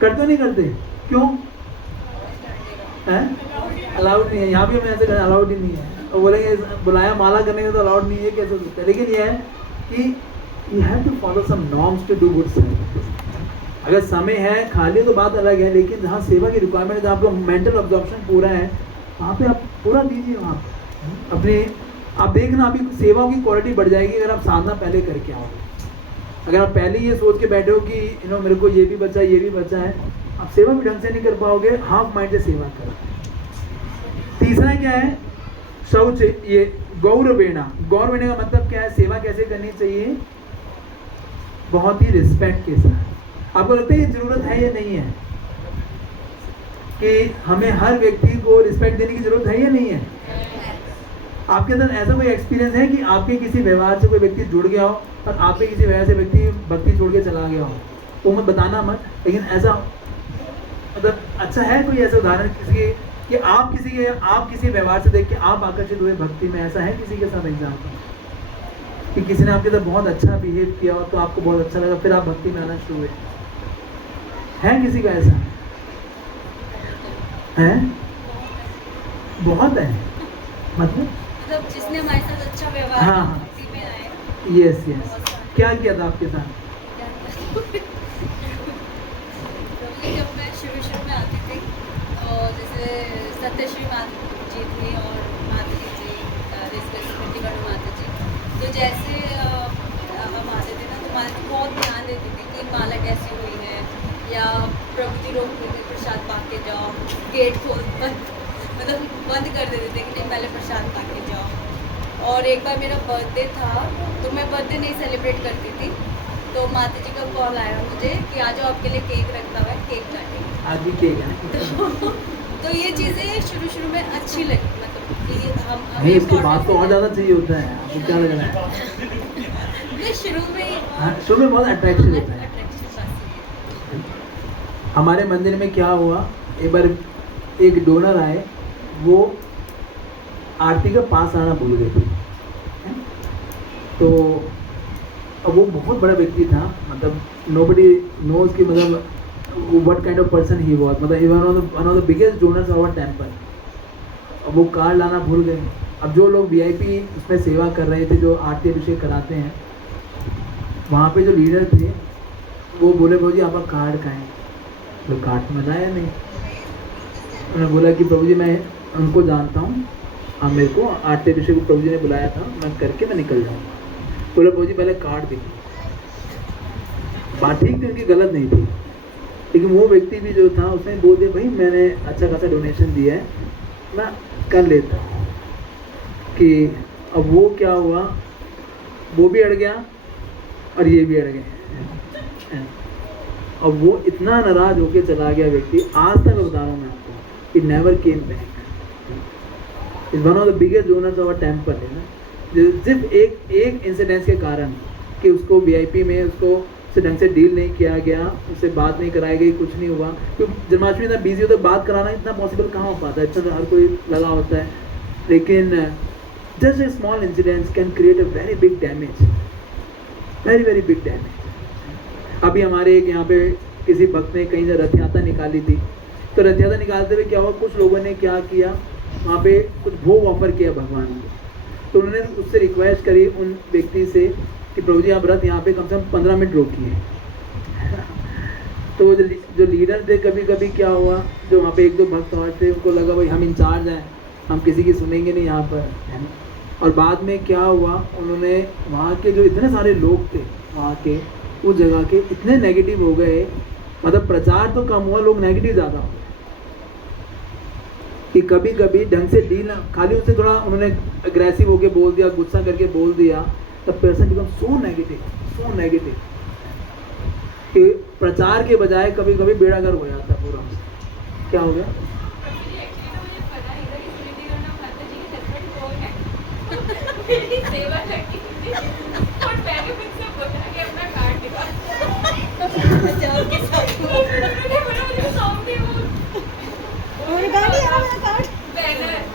करते नहीं करते, क्यों? अलाउड नहीं है, यहाँ भी हमें ऐसे करना अलाउड ही नहीं है। और बोलेंगे बुलाया माला करने का तो अलाउड नहीं है, कैसे सकते हैं? लेकिन ये है कि you have to follow some norms to do good service. अगर समय है खाली तो बात अलग है, लेकिन जहाँ सेवा की रिक्वायरमेंट है, जहाँ आपका मेंटल ऑब्जॉर्प्शन पूरा है, वहाँ पे आप पूरा दीजिए। वहाँ पे अपने आप देखना, अभी सेवा की क्वालिटी बढ़ जाएगी अगर आप साधना पहले करके आओगे। अगर आप पहले ये सोच के बैठे हो कि मेरे को ये भी बचा है, ये भी बचा है, आप सेवा भी ढंग से नहीं कर पाओगे, हाफ माइंड से सेवा करो। तीसरा क्या है? शौच। ये गौरवेणा, गौरवेणा का मतलब क्या है? सेवा कैसे करनी चाहिए? बहुत ही रिस्पेक्ट के साथ। आपको लगता है ये जरूरत है या नहीं है कि हमें हर व्यक्ति को रिस्पेक्ट देने की जरूरत है या नहीं है? आपके अंदर ऐसा कोई एक्सपीरियंस है कि आपके किसी व्यवहार से कोई व्यक्ति जुड़ गया हो और आपके किसी व्यवहार से व्यक्ति भक्ति छोड़ के चला गया हो? वो मत बताना मत, लेकिन ऐसा मतलब अच्छा है कोई ऐसा उदाहरण किसी कि आप किसी व्यवहार से देख के आप आकर्षित हुए भक्ति में? ऐसा है किसी के साथ एग्जाम्पल कि किसी ने आपके साथ बहुत अच्छा बिहेव किया हो तो आपको बहुत अच्छा लगा, फिर आप भक्ति में आना शुरू हुए? है किसी का ऐसा? है? बहुत है मतलब जिसने हमारे साथ अच्छा व्यवहार हाँ, किया, भक्ति में आए। Yes yes. क्या किया था आपके साथ? जब मैं शुरू में आती थी, और जैसे सत्यश्री माता जी थी और माता जी माता जी, तो जैसे हम आते थे ना, तो माता जी बहुत ध्यान देती थी कि माला कैसी हुई है, या प्रभु जी रोक के प्रसाद पा के जाओ, गेट खोल मतलब बंद कर देते थे कि नहीं पहले प्रसाद पा के जाओ। और एक बार मेरा बर्थडे था, तो मैं बर्थडे नहीं सेलिब्रेट करती थी, तो माता जी का कॉल आया मुझे कि आज आपके लिए केक रखा हुआ है, केक काटेंगे। आज भी केक है? तो ये चीज़ें शुरू में अच्छी लगी, मतलब कि हम नहीं, इसके बाद तो और ज़्यादा चाहिए होता है। आपको क्या लग रहा है? शुरू में हाँ, शुरू में बहुत अट्रैक्शन होता है। अट्रैक्शन। हमारे मंदिर में क्या हुआ, एक बार एक डोनर आए, वो आरती का पास आना भूल गए थे, तो अब वो बहुत बड़ा व्यक्ति था, मतलब नोबडी नोज कि मतलब what kind of person he was, मतलब one of the biggest donors of our temple. अब वो कार्ड लाना भूल गए। अब जो लोग वीआईपी उसमें सेवा कर रहे थे, जो आरती अभिषेक कराते हैं, वहाँ पे जो लीडर थे वो बोले प्रभु जी आपका कार्ड कहाँ है? तो कार्ड तो मिला है नहीं। उन्होंने बोला कि प्रभु जी मैं उनको जानता हूँ, आप मेरे को आरती अभिषेक को प्रभु जी ने बुलाया था, मैं करके मैं निकल जाऊँगा। बोला प्रभु जी पहले कार्ड देखिए। बात ठीक थी, उनकी गलत नहीं थी, लेकिन वो व्यक्ति भी जो था उसने बोल दिया भाई मैंने अच्छा खासा डोनेशन दिया है, मैं कर लेता हूँ। कि अब वो क्या हुआ, वो भी अड़ गया और ये भी अड़ गए। अब वो इतना नाराज होके चला गया व्यक्ति, आज तक मैं बता रहा हूँ मैं आपको, it never came back. Is one of the biggest donors of our temple है ना, सिर्फ एक इंसिडेंस के कारण कि उसको वीआईपी में उसको से ढंग से डील नहीं किया गया, उससे बात नहीं कराई गई, कुछ नहीं हुआ। क्योंकि जन्माष्टमी इतना बिजी होता है, बात कराना इतना पॉसिबल कहाँ हो पाता है, इतना तो हर कोई लगा होता है। लेकिन just a small incidence can create a very big damage, very very big damage. अभी हमारे एक यहाँ पे किसी भक्त ने कहीं से रथ यात्रा निकाली थी, तो रथ यात्रा निकालते हुए क्या हुआ, कुछ लोगों ने क्या किया, वहाँ पे कुछ भोग ऑफर किया भगवान को। तो उन्होंने उससे रिक्वेस्ट करी उन व्यक्ति से कि प्रभु जी आप व्रत यहाँ पे कम से कम 15 मिनट रोकिए। तो जो लीडर थे, कभी कभी क्या हुआ, जो वहाँ पे एक दो भक्त और थे, उनको लगा भाई हम इंचार्ज हैं, हम किसी की सुनेंगे नहीं यहाँ पर, है ना। और बाद में क्या हुआ, उन्होंने वहाँ के जो इतने सारे लोग थे वहाँ के, उस जगह के इतने नेगेटिव हो गए, मतलब प्रचार तो कम हुआ, लोग नेगेटिव ज़्यादा हो गए। कि कभी कभी ढंग से डील, खाली उससे थोड़ा उन्होंने अग्रेसिव होके बोल दिया, गुस्सा करके बोल दिया, तब पर्सन बिकम सो नेगेटिव कि प्रचार के बजाय कभी कभी बेड़ागर हो जाता पूरा। क्या हो गया?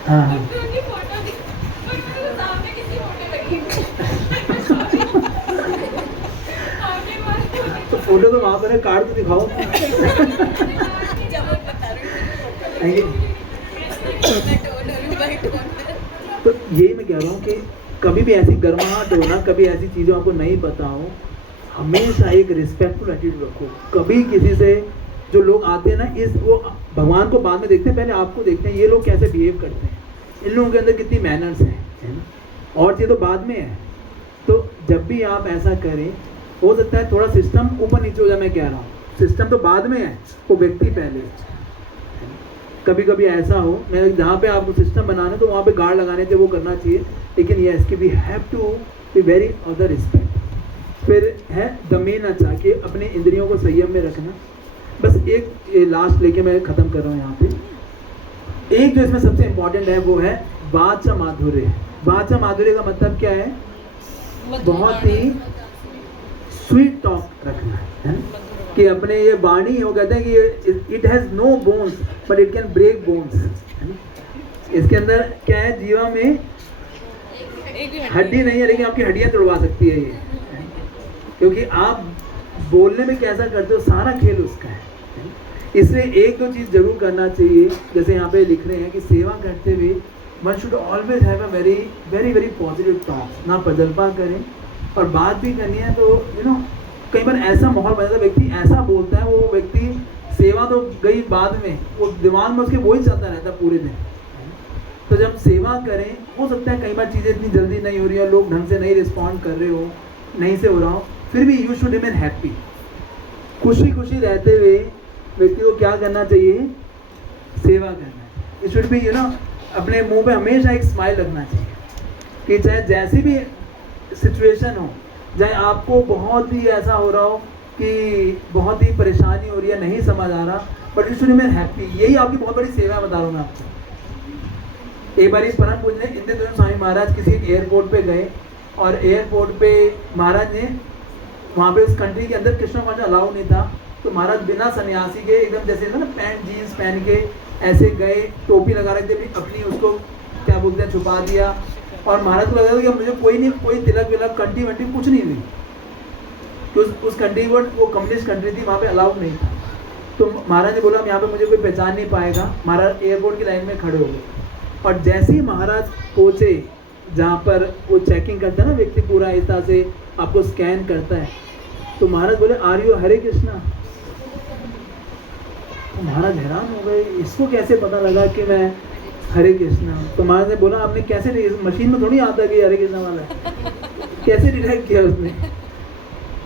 हाँ हाँ तो उनकी फोटो थी पर मेरे सामने किसी फोटो लगी आपने मारा तो फोटो तो वहाँ पर है, कार्ड तो दिखाओ। जब मैं बता रही हूँ तो यही मैं कह रहा हूँ कि कभी भी ऐसी गर्माहट हो ना, कभी ऐसी चीज़ों आपको नहीं पता हो, हमेशा एक रिस्पेक्टफुल एटीट्यूड रखो। कभी किसी से, जो लोग आते हैं ना, इस वो भगवान को बाद में देखते हैं, पहले आपको देखते हैं ये लोग कैसे बिहेव करते हैं, इन लोगों के अंदर कितनी मैनर्स हैं, है ना, और चीज़ तो बाद में है। तो जब भी आप ऐसा करें, हो सकता है थोड़ा सिस्टम ऊपर नीचे हो जाए, मैं कह रहा हूँ सिस्टम तो बाद में है, वो व्यक्ति पहले। कभी कभी ऐसा हो, मैं जहाँ पे आपको सिस्टम बनाना है तो वहाँ पे गार्ड लगाने थे, वो करना चाहिए, लेकिन ये इसके we have to be very other respect. फिर है दमेन, अच्छा कि अपने इंद्रियों को संयम में रखना। बस एक लास्ट लेके मैं ख़त्म कर रहा हूँ यहाँ पे। एक जो इसमें सबसे इम्पोर्टेंट है वो है वाचा माधुर्य। वाचा माधुर्य का मतलब क्या है? बहुत ही स्वीट टॉक रखना है कि अपने ये वाणी, वो कहते हैं कि it has no bones but it can break bones. इसके अंदर क्या है? जीवा में हड्डी नहीं है लेकिन आपकी हड्डियाँ तोड़वा सकती है ये, क्योंकि आप बोलने में कैसा करते हो, सारा खेल उसका है। इसलिए एक दो चीज़ जरूर करना चाहिए, जैसे यहाँ पे लिख रहे हैं कि सेवा करते हुए one should always have a very very very positive talk, ना प्रजल्पा करें, और बात भी करनी है तो कई बार ऐसा माहौल बनता है, व्यक्ति ऐसा बोलता है, वो व्यक्ति सेवा तो गई बाद में, वो दिमाग में उसके वही चलता रहता है पूरे दिन। तो जब सेवा करें, हो सकता है कई बार चीज़ें इतनी जल्दी नहीं हो रही है, लोग ढंग से नहीं रिस्पॉन्ड कर रहे हो, नहीं से हो रहा हो, फिर भी यू शुड रिमेन हैप्पी। खुशी खुशी रहते हुए व्यक्ति को क्या करना चाहिए? सेवा करना। इट शुड बी अपने मुंह पे हमेशा एक स्माइल रखना चाहिए कि चाहे जैसी भी सिचुएशन हो, चाहे आपको बहुत ही ऐसा हो रहा हो कि बहुत ही परेशानी हो रही है, नहीं समझ आ रहा, but you should remain happy. यही आपकी बहुत बड़ी सेवा बता रहा हूँ मैं आपको। एक बार इस परम पूज्य इंद्रदेव स्वामी महाराज किसी एयरपोर्ट पे गए, और एयरपोर्ट पे महाराज ने, वहाँ पे उस कंट्री के अंदर कृष्ण कॉन्स अलाउ नहीं था, तो महाराज बिना सन्यासी के एकदम जैसे ना पैंट जीन्स पहन के ऐसे गए, टोपी लगा रखे थे, अपनी उसको क्या बोलते हैं छुपा दिया, और महाराज को लगा था कि मुझे कोई नहीं, कोई तिलक विलक कंट्री वंट्री कुछ नहीं हुई, तो उस कंट्री वो कम्युनिस्ट कंट्री थी, वहाँ पे अलाउड नहीं था। तो महाराज ने बोला यहाँ पे मुझे कोई पहचान नहीं पाएगा। महाराज एयरपोर्ट की लाइन में खड़े हो गए, और जैसे ही महाराज पहुँचे जहाँ पर वो चेकिंग करता है ना, व्यक्ति पूरा इस तरह से आपको स्कैन करता है, तो महाराज बोले आर यू हरे कृष्णा? तो महाराज हैरान हो गए, इसको कैसे पता लगा कि मैं हरे कृष्णा? तो महाराज ने बोला आपने कैसे, मशीन में थोड़ी आता कि हरे कृष्णा वाला है, कैसे डिटेक्ट किया उसने?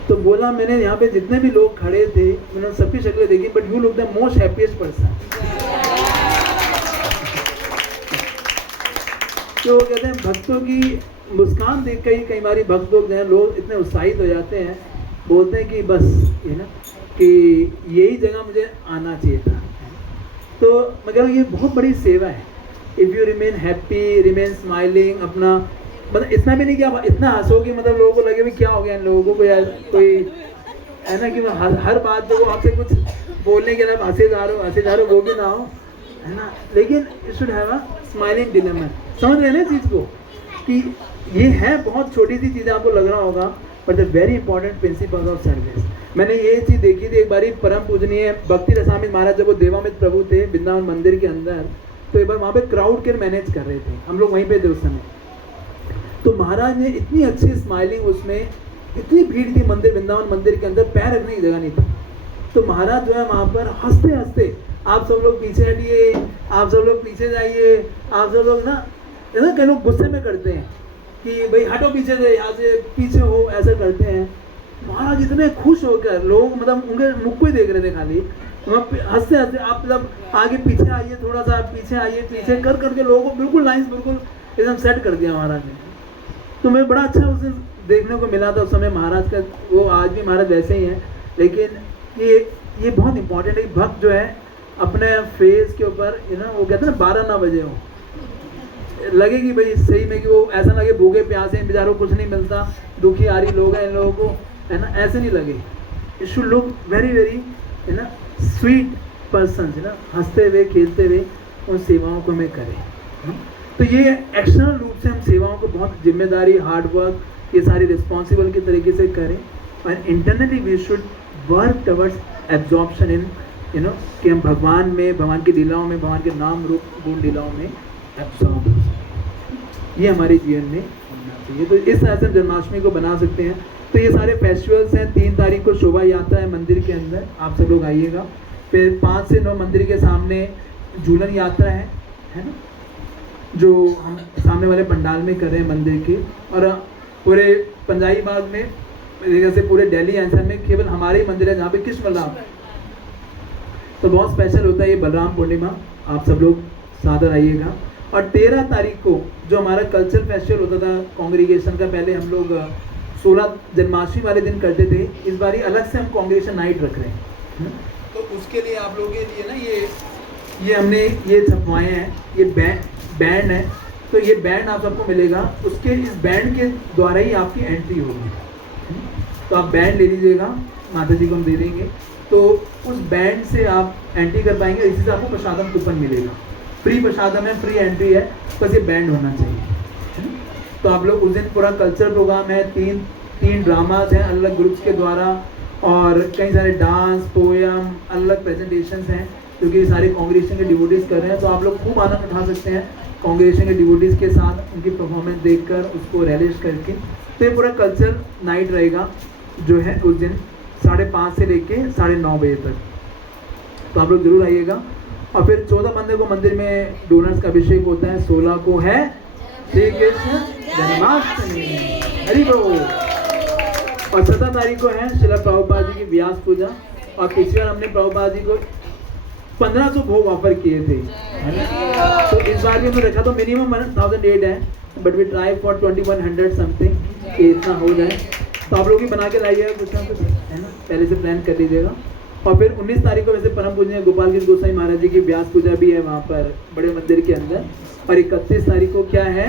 तो बोला मैंने यहाँ पे जितने भी लोग खड़े थे मैंने सबकी शक्लें देखी, but you look the most happiest person. तो वो कहते हैं भक्तों की मुस्कान देख कर ही कई बार भक्त लोग जो हैं, लोग इतने उत्साहित हो जाते हैं, बोलते हैं कि बस कि यही जगह मुझे आना चाहिए था। तो मैं कह रहा हूँ ये बहुत बड़ी सेवा है। If you remain happy, remain smiling, अपना मतलब इतना भी नहीं कि आप इतना हंसोगे मतलब लोगों को लगे भी क्या हो गया इन लोगों को, यार कोई है ना कि हर बात जो आपसे कुछ बोलने के लिए आप हंसे जा रहे हो वो भी ना हो, है ना, लेकिन it should have a smiling dilemma. समझ रहे हैं ना चीज़ को कि ये है बहुत छोटी सी चीज़ें, आपको लग रहा होगा, but the very important principle of service. मैंने ये चीज़ देखी थी एक बारी, परम पूजनीय भक्ति रसामित महाराज जब वो देवामित प्रभु थे वृंदावन मंदिर के अंदर, तो एक बार वहाँ पे क्राउड केयर मैनेज कर रहे थे, हम लोग वहीं पे थे उस समय। तो महाराज ने इतनी अच्छी स्माइलिंग, उसमें इतनी भीड़ थी मंदिर, वृंदावन मंदिर के अंदर पैर रखने की जगह नहीं था, तो महाराज जो है वहाँ पर हंसते हंसते, आप सब लोग पीछे हटिए, आप सब लोग पीछे जाइए, आप सब लोग ना कई लोग गुस्से में करते हैं कि भाई हटो पीछे से, यहाँ से पीछे हो, ऐसा करते हैं। महाराज इतने खुश होकर, लोग मतलब उनके मुख को ही देख रहे थे खाली, हंसते हंसते आप मतलब आगे पीछे आइए, थोड़ा सा पीछे आइए, पीछे कर करके लोगों को बिल्कुल लाइन बिल्कुल एकदम सेट कर दिया महाराज ने। तो मैं बड़ा अच्छा उसे देखने को मिला था उस समय महाराज का। वो आज भी महाराज वैसे ही हैं, लेकिन ये बहुत इंपॉर्टेंट है कि भक्त जो है अपने फेस के ऊपर वो कहते हैं ना 12 ना बजे हो, लगे कि भाई सही में कि वो ऐसा लगे भूखे प्यासे हैं बेचारों को कुछ नहीं मिलता, दुखी आ रही लोग हैं इन लोगों को, है ना, ऐसे नहीं लगे। It should look very very है ना स्वीट पर्सन, है ना, हंसते हुए खेलते हुए उन सेवाओं को हमें करें। तो ये एक्सटर्नल रूप से हम सेवाओं को बहुत जिम्मेदारी, हार्ड वर्क, ये सारी रिस्पॉन्सिबल के तरीके से करें, और internally we should work towards absorption in कि हम भगवान में, भगवान की लीलाओं में, भगवान के नाम रूप गुण लीलाओं में एब्जॉर्ब हो सके। ये हमारे जीवन में होना चाहिए। तो इस तरह से हम जन्माष्टमी को बना सकते हैं। तो ये सारे फेस्टिवल्स हैं। 3 तारीख को शोभा यात्रा है मंदिर के अंदर, आप सब लोग आइएगा। फिर 5 से 9 मंदिर के सामने झूलन यात्रा है ना, जो हम सामने वाले पंडाल में कर रहे हैं मंदिर के। और पूरे पंजाबी बाग में, जैसे पूरे दिल्ली एनसीआर में केवल हमारे ही मंदिर है जहाँ पे कृष्ण बलराम, तो बहुत स्पेशल होता है ये बलराम पूर्णिमा। आप सब लोग सादर आइएगा। और 13 तारीख को जो हमारा कल्चरल फेस्टिवल होता था कांग्रीगेशन का, पहले हम लोग 16 जन्माष्टमी वाले दिन करते थे, इस बार अलग से हम कांग्रीगेशन नाइट रख रहे हैं। तो उसके लिए आप लोगों के लिए ना ये हमने ये छपवाए हैं, ये बैंड है। तो ये बैंड आप सबको मिलेगा, उसके इस बैंड के द्वारा ही आपकी एंट्री होगी। तो आप बैंड ले लीजिएगा, माता जी को हम दे देंगे, तो उस बैंड से आप एंट्री कर पाएंगे। इसी से आपको प्रसादम कूपन मिलेगा। फ्री प्रसादम है, फ्री एंट्री है, बस ये बैंड होना चाहिए। तो आप लोग उस दिन पूरा कल्चरल प्रोग्राम है, तीन ड्रामाज हैं अलग ग्रुप्स के द्वारा, और कई सारे डांस, पोयम, अलग प्रेजेंटेशंस हैं, क्योंकि सारे कांग्रेगेशन के डिवोटीज कर रहे हैं। तो आप लोग खूब आनंद उठा सकते हैं कांग्रेगेशन के डिवोटीज के साथ, उनकी परफॉर्मेंस देखकर, उसको रियलाइज करके। तो ये पूरा कल्चर नाइट रहेगा जो है उस दिन 5:30 से लेके 9:30 बजे तक। तो आप लोग जरूर आइएगा। और फिर 14 को मंदिर में डोनर्स का अभिषेक होता है। 16 को है श्री कृष्ण जन्माष्टमी, हरि बोल। और 17 तारीख को है श्रील प्रभुपाद जी की व्यास पूजा। और पिछली बार हमने प्रभुपाद जी को 1500 भोग ऑफर किए थे, है ना। तो इस बार भी हमने रखा, तो मिनिमम 1008 है, but we try for 2100 something कि इतना हो जाए। तो आप लोग भी बना के लाइएगा कुछ ना कुछ, है ना, पहले से प्लान कर लीजिएगा। और फिर 19 तारीख को वैसे परम पूजनीय गोपाल कृष्ण गोसाई महाराज जी की व्यास पूजा भी है वहाँ पर बड़े मंदिर के अंदर। और 31 तारीख को क्या है,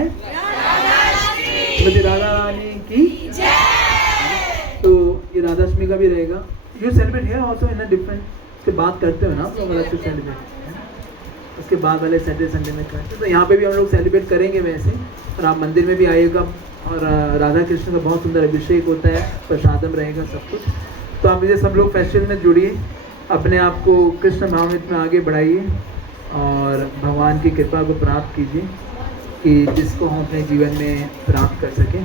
श्रीमती राधा रानी की जय। तो ये राधाष्टमी का भी रहेगा। You celebrate here also in a different, उसके बाद करते हो ना आप लोग अलग से सेलिब्रेट, है ना, उसके बाद वाले सैटरडे संडे में करते। तो यहाँ पे भी हम लोग सेलिब्रेट करेंगे वैसे। और आप मंदिर में भी आइएगा। और राधा कृष्ण का बहुत सुंदर अभिषेक होता है, प्रसादम रहेगा, सब कुछ। तो आप मुझे सब लोग फेस्टिवल में जुड़िए, अपने आप को कृष्ण भावनामृत में आगे बढ़ाइए, और भगवान की कृपा को प्राप्त कीजिए कि जिसको हम अपने जीवन में प्राप्त कर सकें।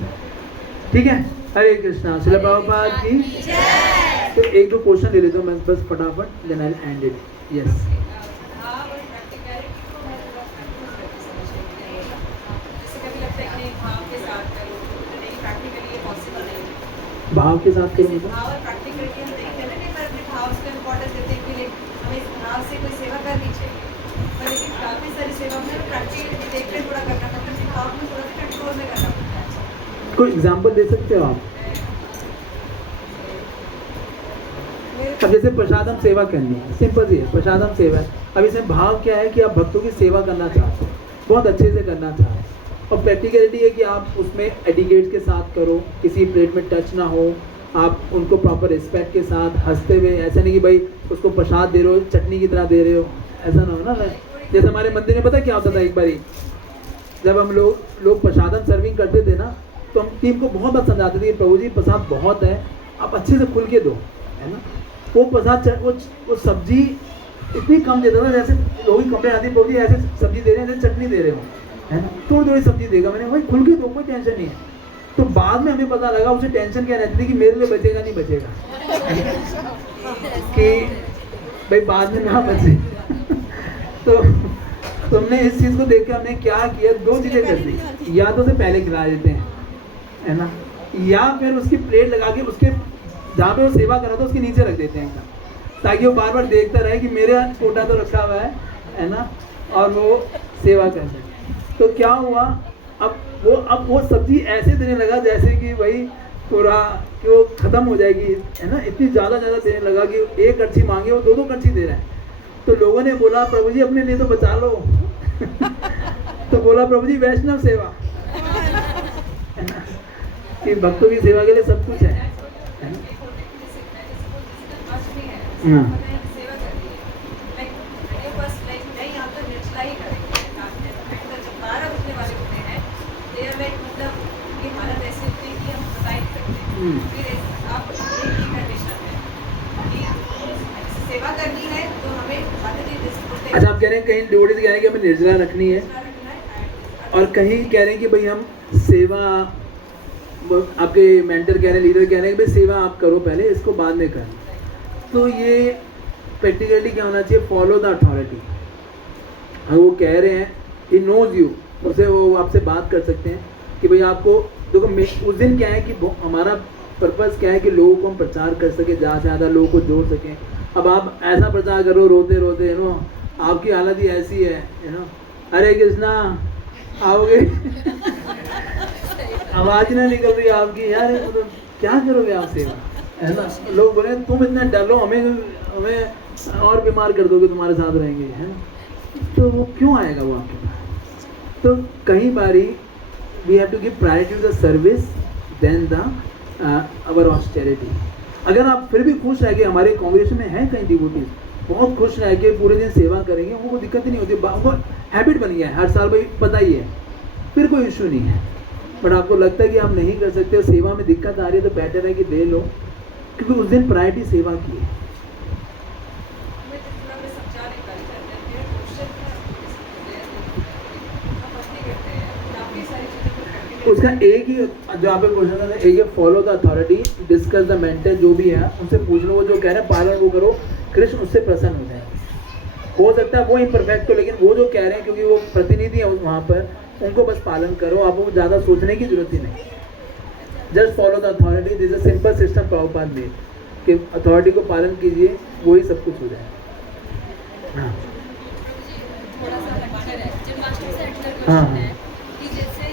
ठीक है, हरे कृष्णा, श्रील प्रभुपाद की जय। तो 1-2 क्वेश्चन ले लेता हूँ मैं बस फटाफट, then I will end it. Yes, भाव के साथ करूँ मतलब भाव और प्रैक्टिकली हम देखते हैं ना, नहीं पर अपने भाव को इम्पोर्टेंस देते हैं कि हमें इस भाव से कोई सेवा करनी चाहिए। पर लेकिन काफ़ी सारी सेवा में प्रैक्टिकली देख के थोड़ा करना पड़ता है, भाव में थोड़ा सा कंट्रोल में करना पड़ता है। कोई एग्जांपल दे सकते हो आप? अब जैसे प्रसादम सेवा करनी है, सिंपल सी है, प्रसादम सेवा। अब इसमें भाव क्या है कि आप भक्तों की सेवा करना चाहते हो, बहुत अच्छे से करना चाहते हैं। और प्रैक्टिकलिटी है कि आप उसमें एडिकेट के साथ करो, किसी प्लेट में टच ना हो, आप उनको प्रॉपर रिस्पेक्ट के साथ हंसते हुए, ऐसा नहीं कि भाई उसको प्रसाद दे रहे हो, चटनी की तरह दे रहे हो, ऐसा ना हो ना। जैसे हमारे मंदिर में पता क्या होता था, एक बारी जब हम लोग प्रसादम सर्विंग करते थे ना, तो हम टीम को बहुत बात समझाते थे, प्रभु जी प्रसाद बहुत है, आप अच्छे से खुल के दो, है ना। वो प्रसाद वो सब्जी इतनी कम देता था, जैसे लोग ही कंप्लेन आती, प्रभु जी ऐसे सब्जी दे रहे हैं जैसे चटनी दे रहे हो, है ना, थोड़ी सब्जी देगा। मैंने भाई खुल के दो, कोई टेंशन नहीं है। तो बाद में हमें पता लगा उसे टेंशन क्या रहती थी कि मेरे लिए बचेगा नहीं बचेगा, कि भाई बाद में ना बचे। तो तुमने इस चीज़ को देख के हमने क्या किया, 2 चीज़ें कर दी, या तो उसे पहले खिला देते हैं, है ना, या फिर उसकी प्लेट लगा के उसके जहाँ पे वो सेवा कर रहा था उसके नीचे रख देते हैं, ताकि वो बार बार देखता रहे कि मेरा कोटा तो रखा हुआ है ना, और वो सेवा कर सके। तो क्या हुआ, अब वो सब्जी ऐसे देने लगा जैसे कि भाई पूरा कि वो ख़त्म हो जाएगी, है ना, इतनी ज़्यादा देने लगा कि 1 कड़छी मांगे वो 2 कड़छी दे रहे हैं। तो लोगों ने बोला, प्रभु जी अपने लिए तो बचा लो। तो बोला, प्रभु जी वैष्णव सेवा, है ना, कि भक्तों की सेवा के लिए सब कुछ है ना। हाँ, फिर आप एक ही कंडीशन है कि सेवा करनी है तो हमें अच्छा, आप कह रहे हैं कहीं डिवोटीज कह रहे हैं कि हमें निर्जला रखनी है, और कहीं कह रहे हैं कि भाई हम सेवा, आपके मेंटर कह रहे हैं, लीडर कह रहे हैं कि भाई सेवा आप करो पहले, इसको बाद में करना। तो ये प्रैक्टिकली क्या होना चाहिए? Follow the authority. हाँ, वो कह रहे हैं, ही नोज यू, उसे वो आपसे बात कर सकते हैं कि भाई आपको देखो, उस दिन क्या है कि हमारा पर्पस क्या है कि लोगों को हम प्रचार कर सके, ज़्यादा से ज़्यादा लोगों को जोड़ सकें। अब आप ऐसा प्रचार करो रोते रोते, नो, आपकी हालत ही ऐसी है, नो, हरे कृष्णा आओगे आवाज़ ना निकल रही आपकी, यार तो क्या करोगे आप सेवा, है ना? लोग बोले तुम इतना डरो, हमें और बीमार कर दोगे, तुम्हारे साथ रहेंगे, है ना? तो वो क्यों आएगा वो आपके पास? तो कई बारी we have to give priority to the service then the our austerity. अगर आप फिर भी खुश रह के, हमारे कांग्रेस में है कई डिवोटीज बहुत खुश रह के पूरे दिन सेवा करेंगे, उनको दिक्कत ही नहीं होती, उनको हैबिट बन गया है, हर साल भाई पता ही है, फिर कोई इशू नहीं है। बट आपको लगता है कि आप नहीं कर सकते, सेवा में दिक्कत आ रही है, तो बेटर है कि दे लो, क्योंकि उस दिन प्रायोरिटी सेवा की है। उसका एक ही जो आप क्वेश्चन था, एक है follow the authority, discuss the mentor, जो भी है उनसे पूछ लो, वो जो कह रहे हैं पालन वो करो, कृष्ण उससे प्रसन्न हो जाए। हो सकता है वो इम्परफेक्ट हो, लेकिन वो जो कह रहे हैं क्योंकि वो प्रतिनिधि है वहाँ पर, उनको बस पालन करो, आपको ज़्यादा सोचने की जरूरत ही नहीं। Just follow the authority, this is simple system Prabhupada में, कि अथॉरिटी को पालन कीजिए, वही सब कुछ हो जाए। हाँ थोड़ा सा लेक्चर है, जब मास्टर से लेक्चर हाँ। क्वेश्चन है कि जैसे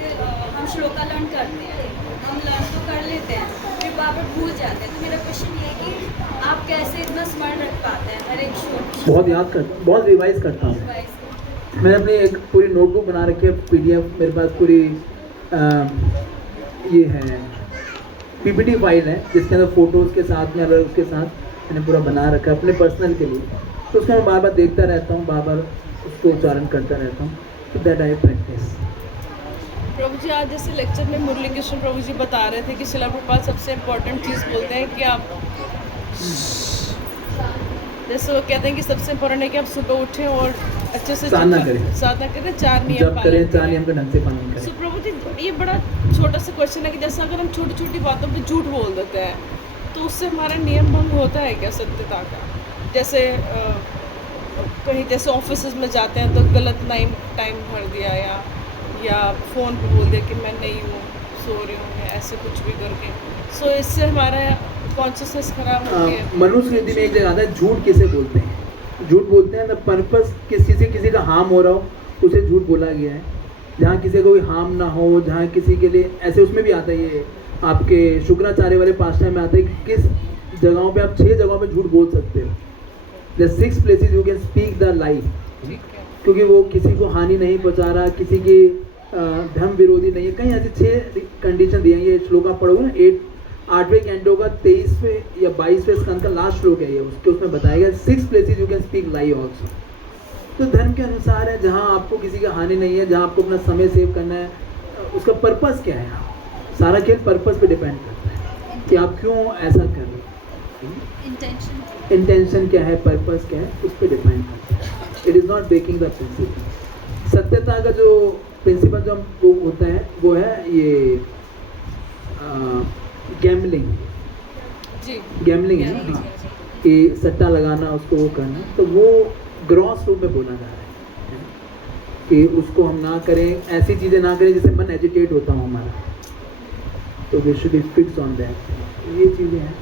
हम श्लोका लर्न करते हैं, हम लर्न तो कर लेते हैं, फिर बार बार भूल जाते हैं। तो मेरा क्वेश्चन ये है कि आप कैसे इतना स्मरण रख पाते हैं हर एक श्लोक? बहुत याद करता हूँ, बहुत रिवाइज करता हूँ। मैंने अपनी एक पूरी नोटबुक बना रखी है, PDF मेरे पास पूरी ये है PPT फाइल है, जिसके अंदर फोटोज़ के साथ में, अलग उसके साथ मैंने पूरा बना रखा है अपने पर्सनल के लिए। तो उसको मैं बार बार देखता रहता हूँ, बार बार उसको उच्चारण करता रहता हूँ, तो दैट आई प्रैक्टिस। प्रभु जी, आज जैसे लेक्चर में मुरली कृष्ण प्रभु जी बता रहे थे कि शिला प्रभुपाद सबसे इम्पोर्टेंट चीज़ बोलते हैं कि आप, जैसे वो कहते हैं कि सबसे इम्पोर्टेंट है कि आप सुबह उठें और अच्छे से साधना करें, 4 नियम जब करें, 4 नियम का ढंग से पालन करें। सो प्रभु जी, ये बड़ा छोटा सा क्वेश्चन है कि जैसे अगर हम छोटी छोटी बातों पे झूठ बोल देते हैं, तो उससे हमारा नियम भंग होता है क्या सत्यता का? जैसे कहीं जैसे ऑफिस में जाते हैं तो गलत टाइम भर दिया, या फ़ोन पे बोल दिया कि मैं नहीं हूँ, सो रही हूँ, या ऐसे कुछ भी करके, सो इससे हमारा कॉन्शियसनेस खराब होती है। मनुस्मृति में एक जगह आता है, झूठ किसे बोलते हैं? झूठ बोलते हैं द पर्पस, किसी का हार्म हो रहा हो, उसे झूठ बोला गया है। जहाँ किसी को कोई हार्म ना हो, जहाँ किसी के लिए ऐसे, उसमें भी आता है, ये आपके शुक्राचार्य वाले पास्टर में आता है कि किस जगहों पे आप 6 जगहों पे झूठ बोल सकते हो। The 6 places you can speak the lie, क्योंकि वो किसी को हानि नहीं पहुँचा रहा, किसी की धर्म विरोधी नहीं है। कहीं ऐसे 6 कंडीशन दिए हैं। ये श्लोक आप पढ़ोगे ना, 8वें कैंटो का 23वें या 22वें स्कंद का लास्ट श्लोक है ये, उसमें बताया गया 6 places you can speak lie also। तो धर्म के अनुसार है, जहाँ आपको किसी का हानि नहीं है, जहाँ आपको अपना समय सेव करना है, उसका पर्पस क्या है? सारा खेल पर्पस पे डिपेंड करता है कि आप क्यों ऐसा कर रहे हो, इंटेंशन क्या है, पर्पस क्या है, उस पर डिपेंड करता है। It is not breaking the principle. सत्यता का जो प्रिंसिपल जो वो होता है, वो है ये गैम्बलिंग है ना, कि सट्टा लगाना, उसको वो करना, तो वो ग्रॉस रूप में बोला जा रहा है कि उसको हम ना करें, ऐसी चीज़ें ना करें जिससे मन एजिटेट होता हो हमारा, तो we should be fix on that. ये चीज़ें हैं,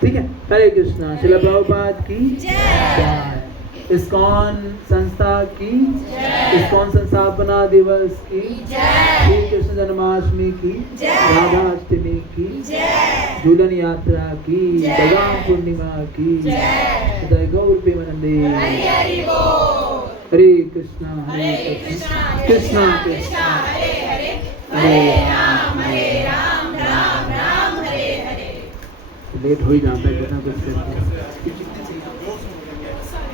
ठीक है। हरे कृष्णा। श्रील प्रभुपाद की जय। इस्कॉन संस्था की जय। इस्कॉन संस्थापना दिवस की जय। श्री कृष्ण जन्माष्टमी की जय। राधाष्टमी की जय। झूलन यात्रा की जय। बदाम पूर्णिमा की जय। जय गौर प्रेमानंदे। हरे कृष्णा कृष्णा कृष्णा हरे हरे, हरे राम राम राम हरे हरे। लेट हो ही जाता है कुछ ना कुछ।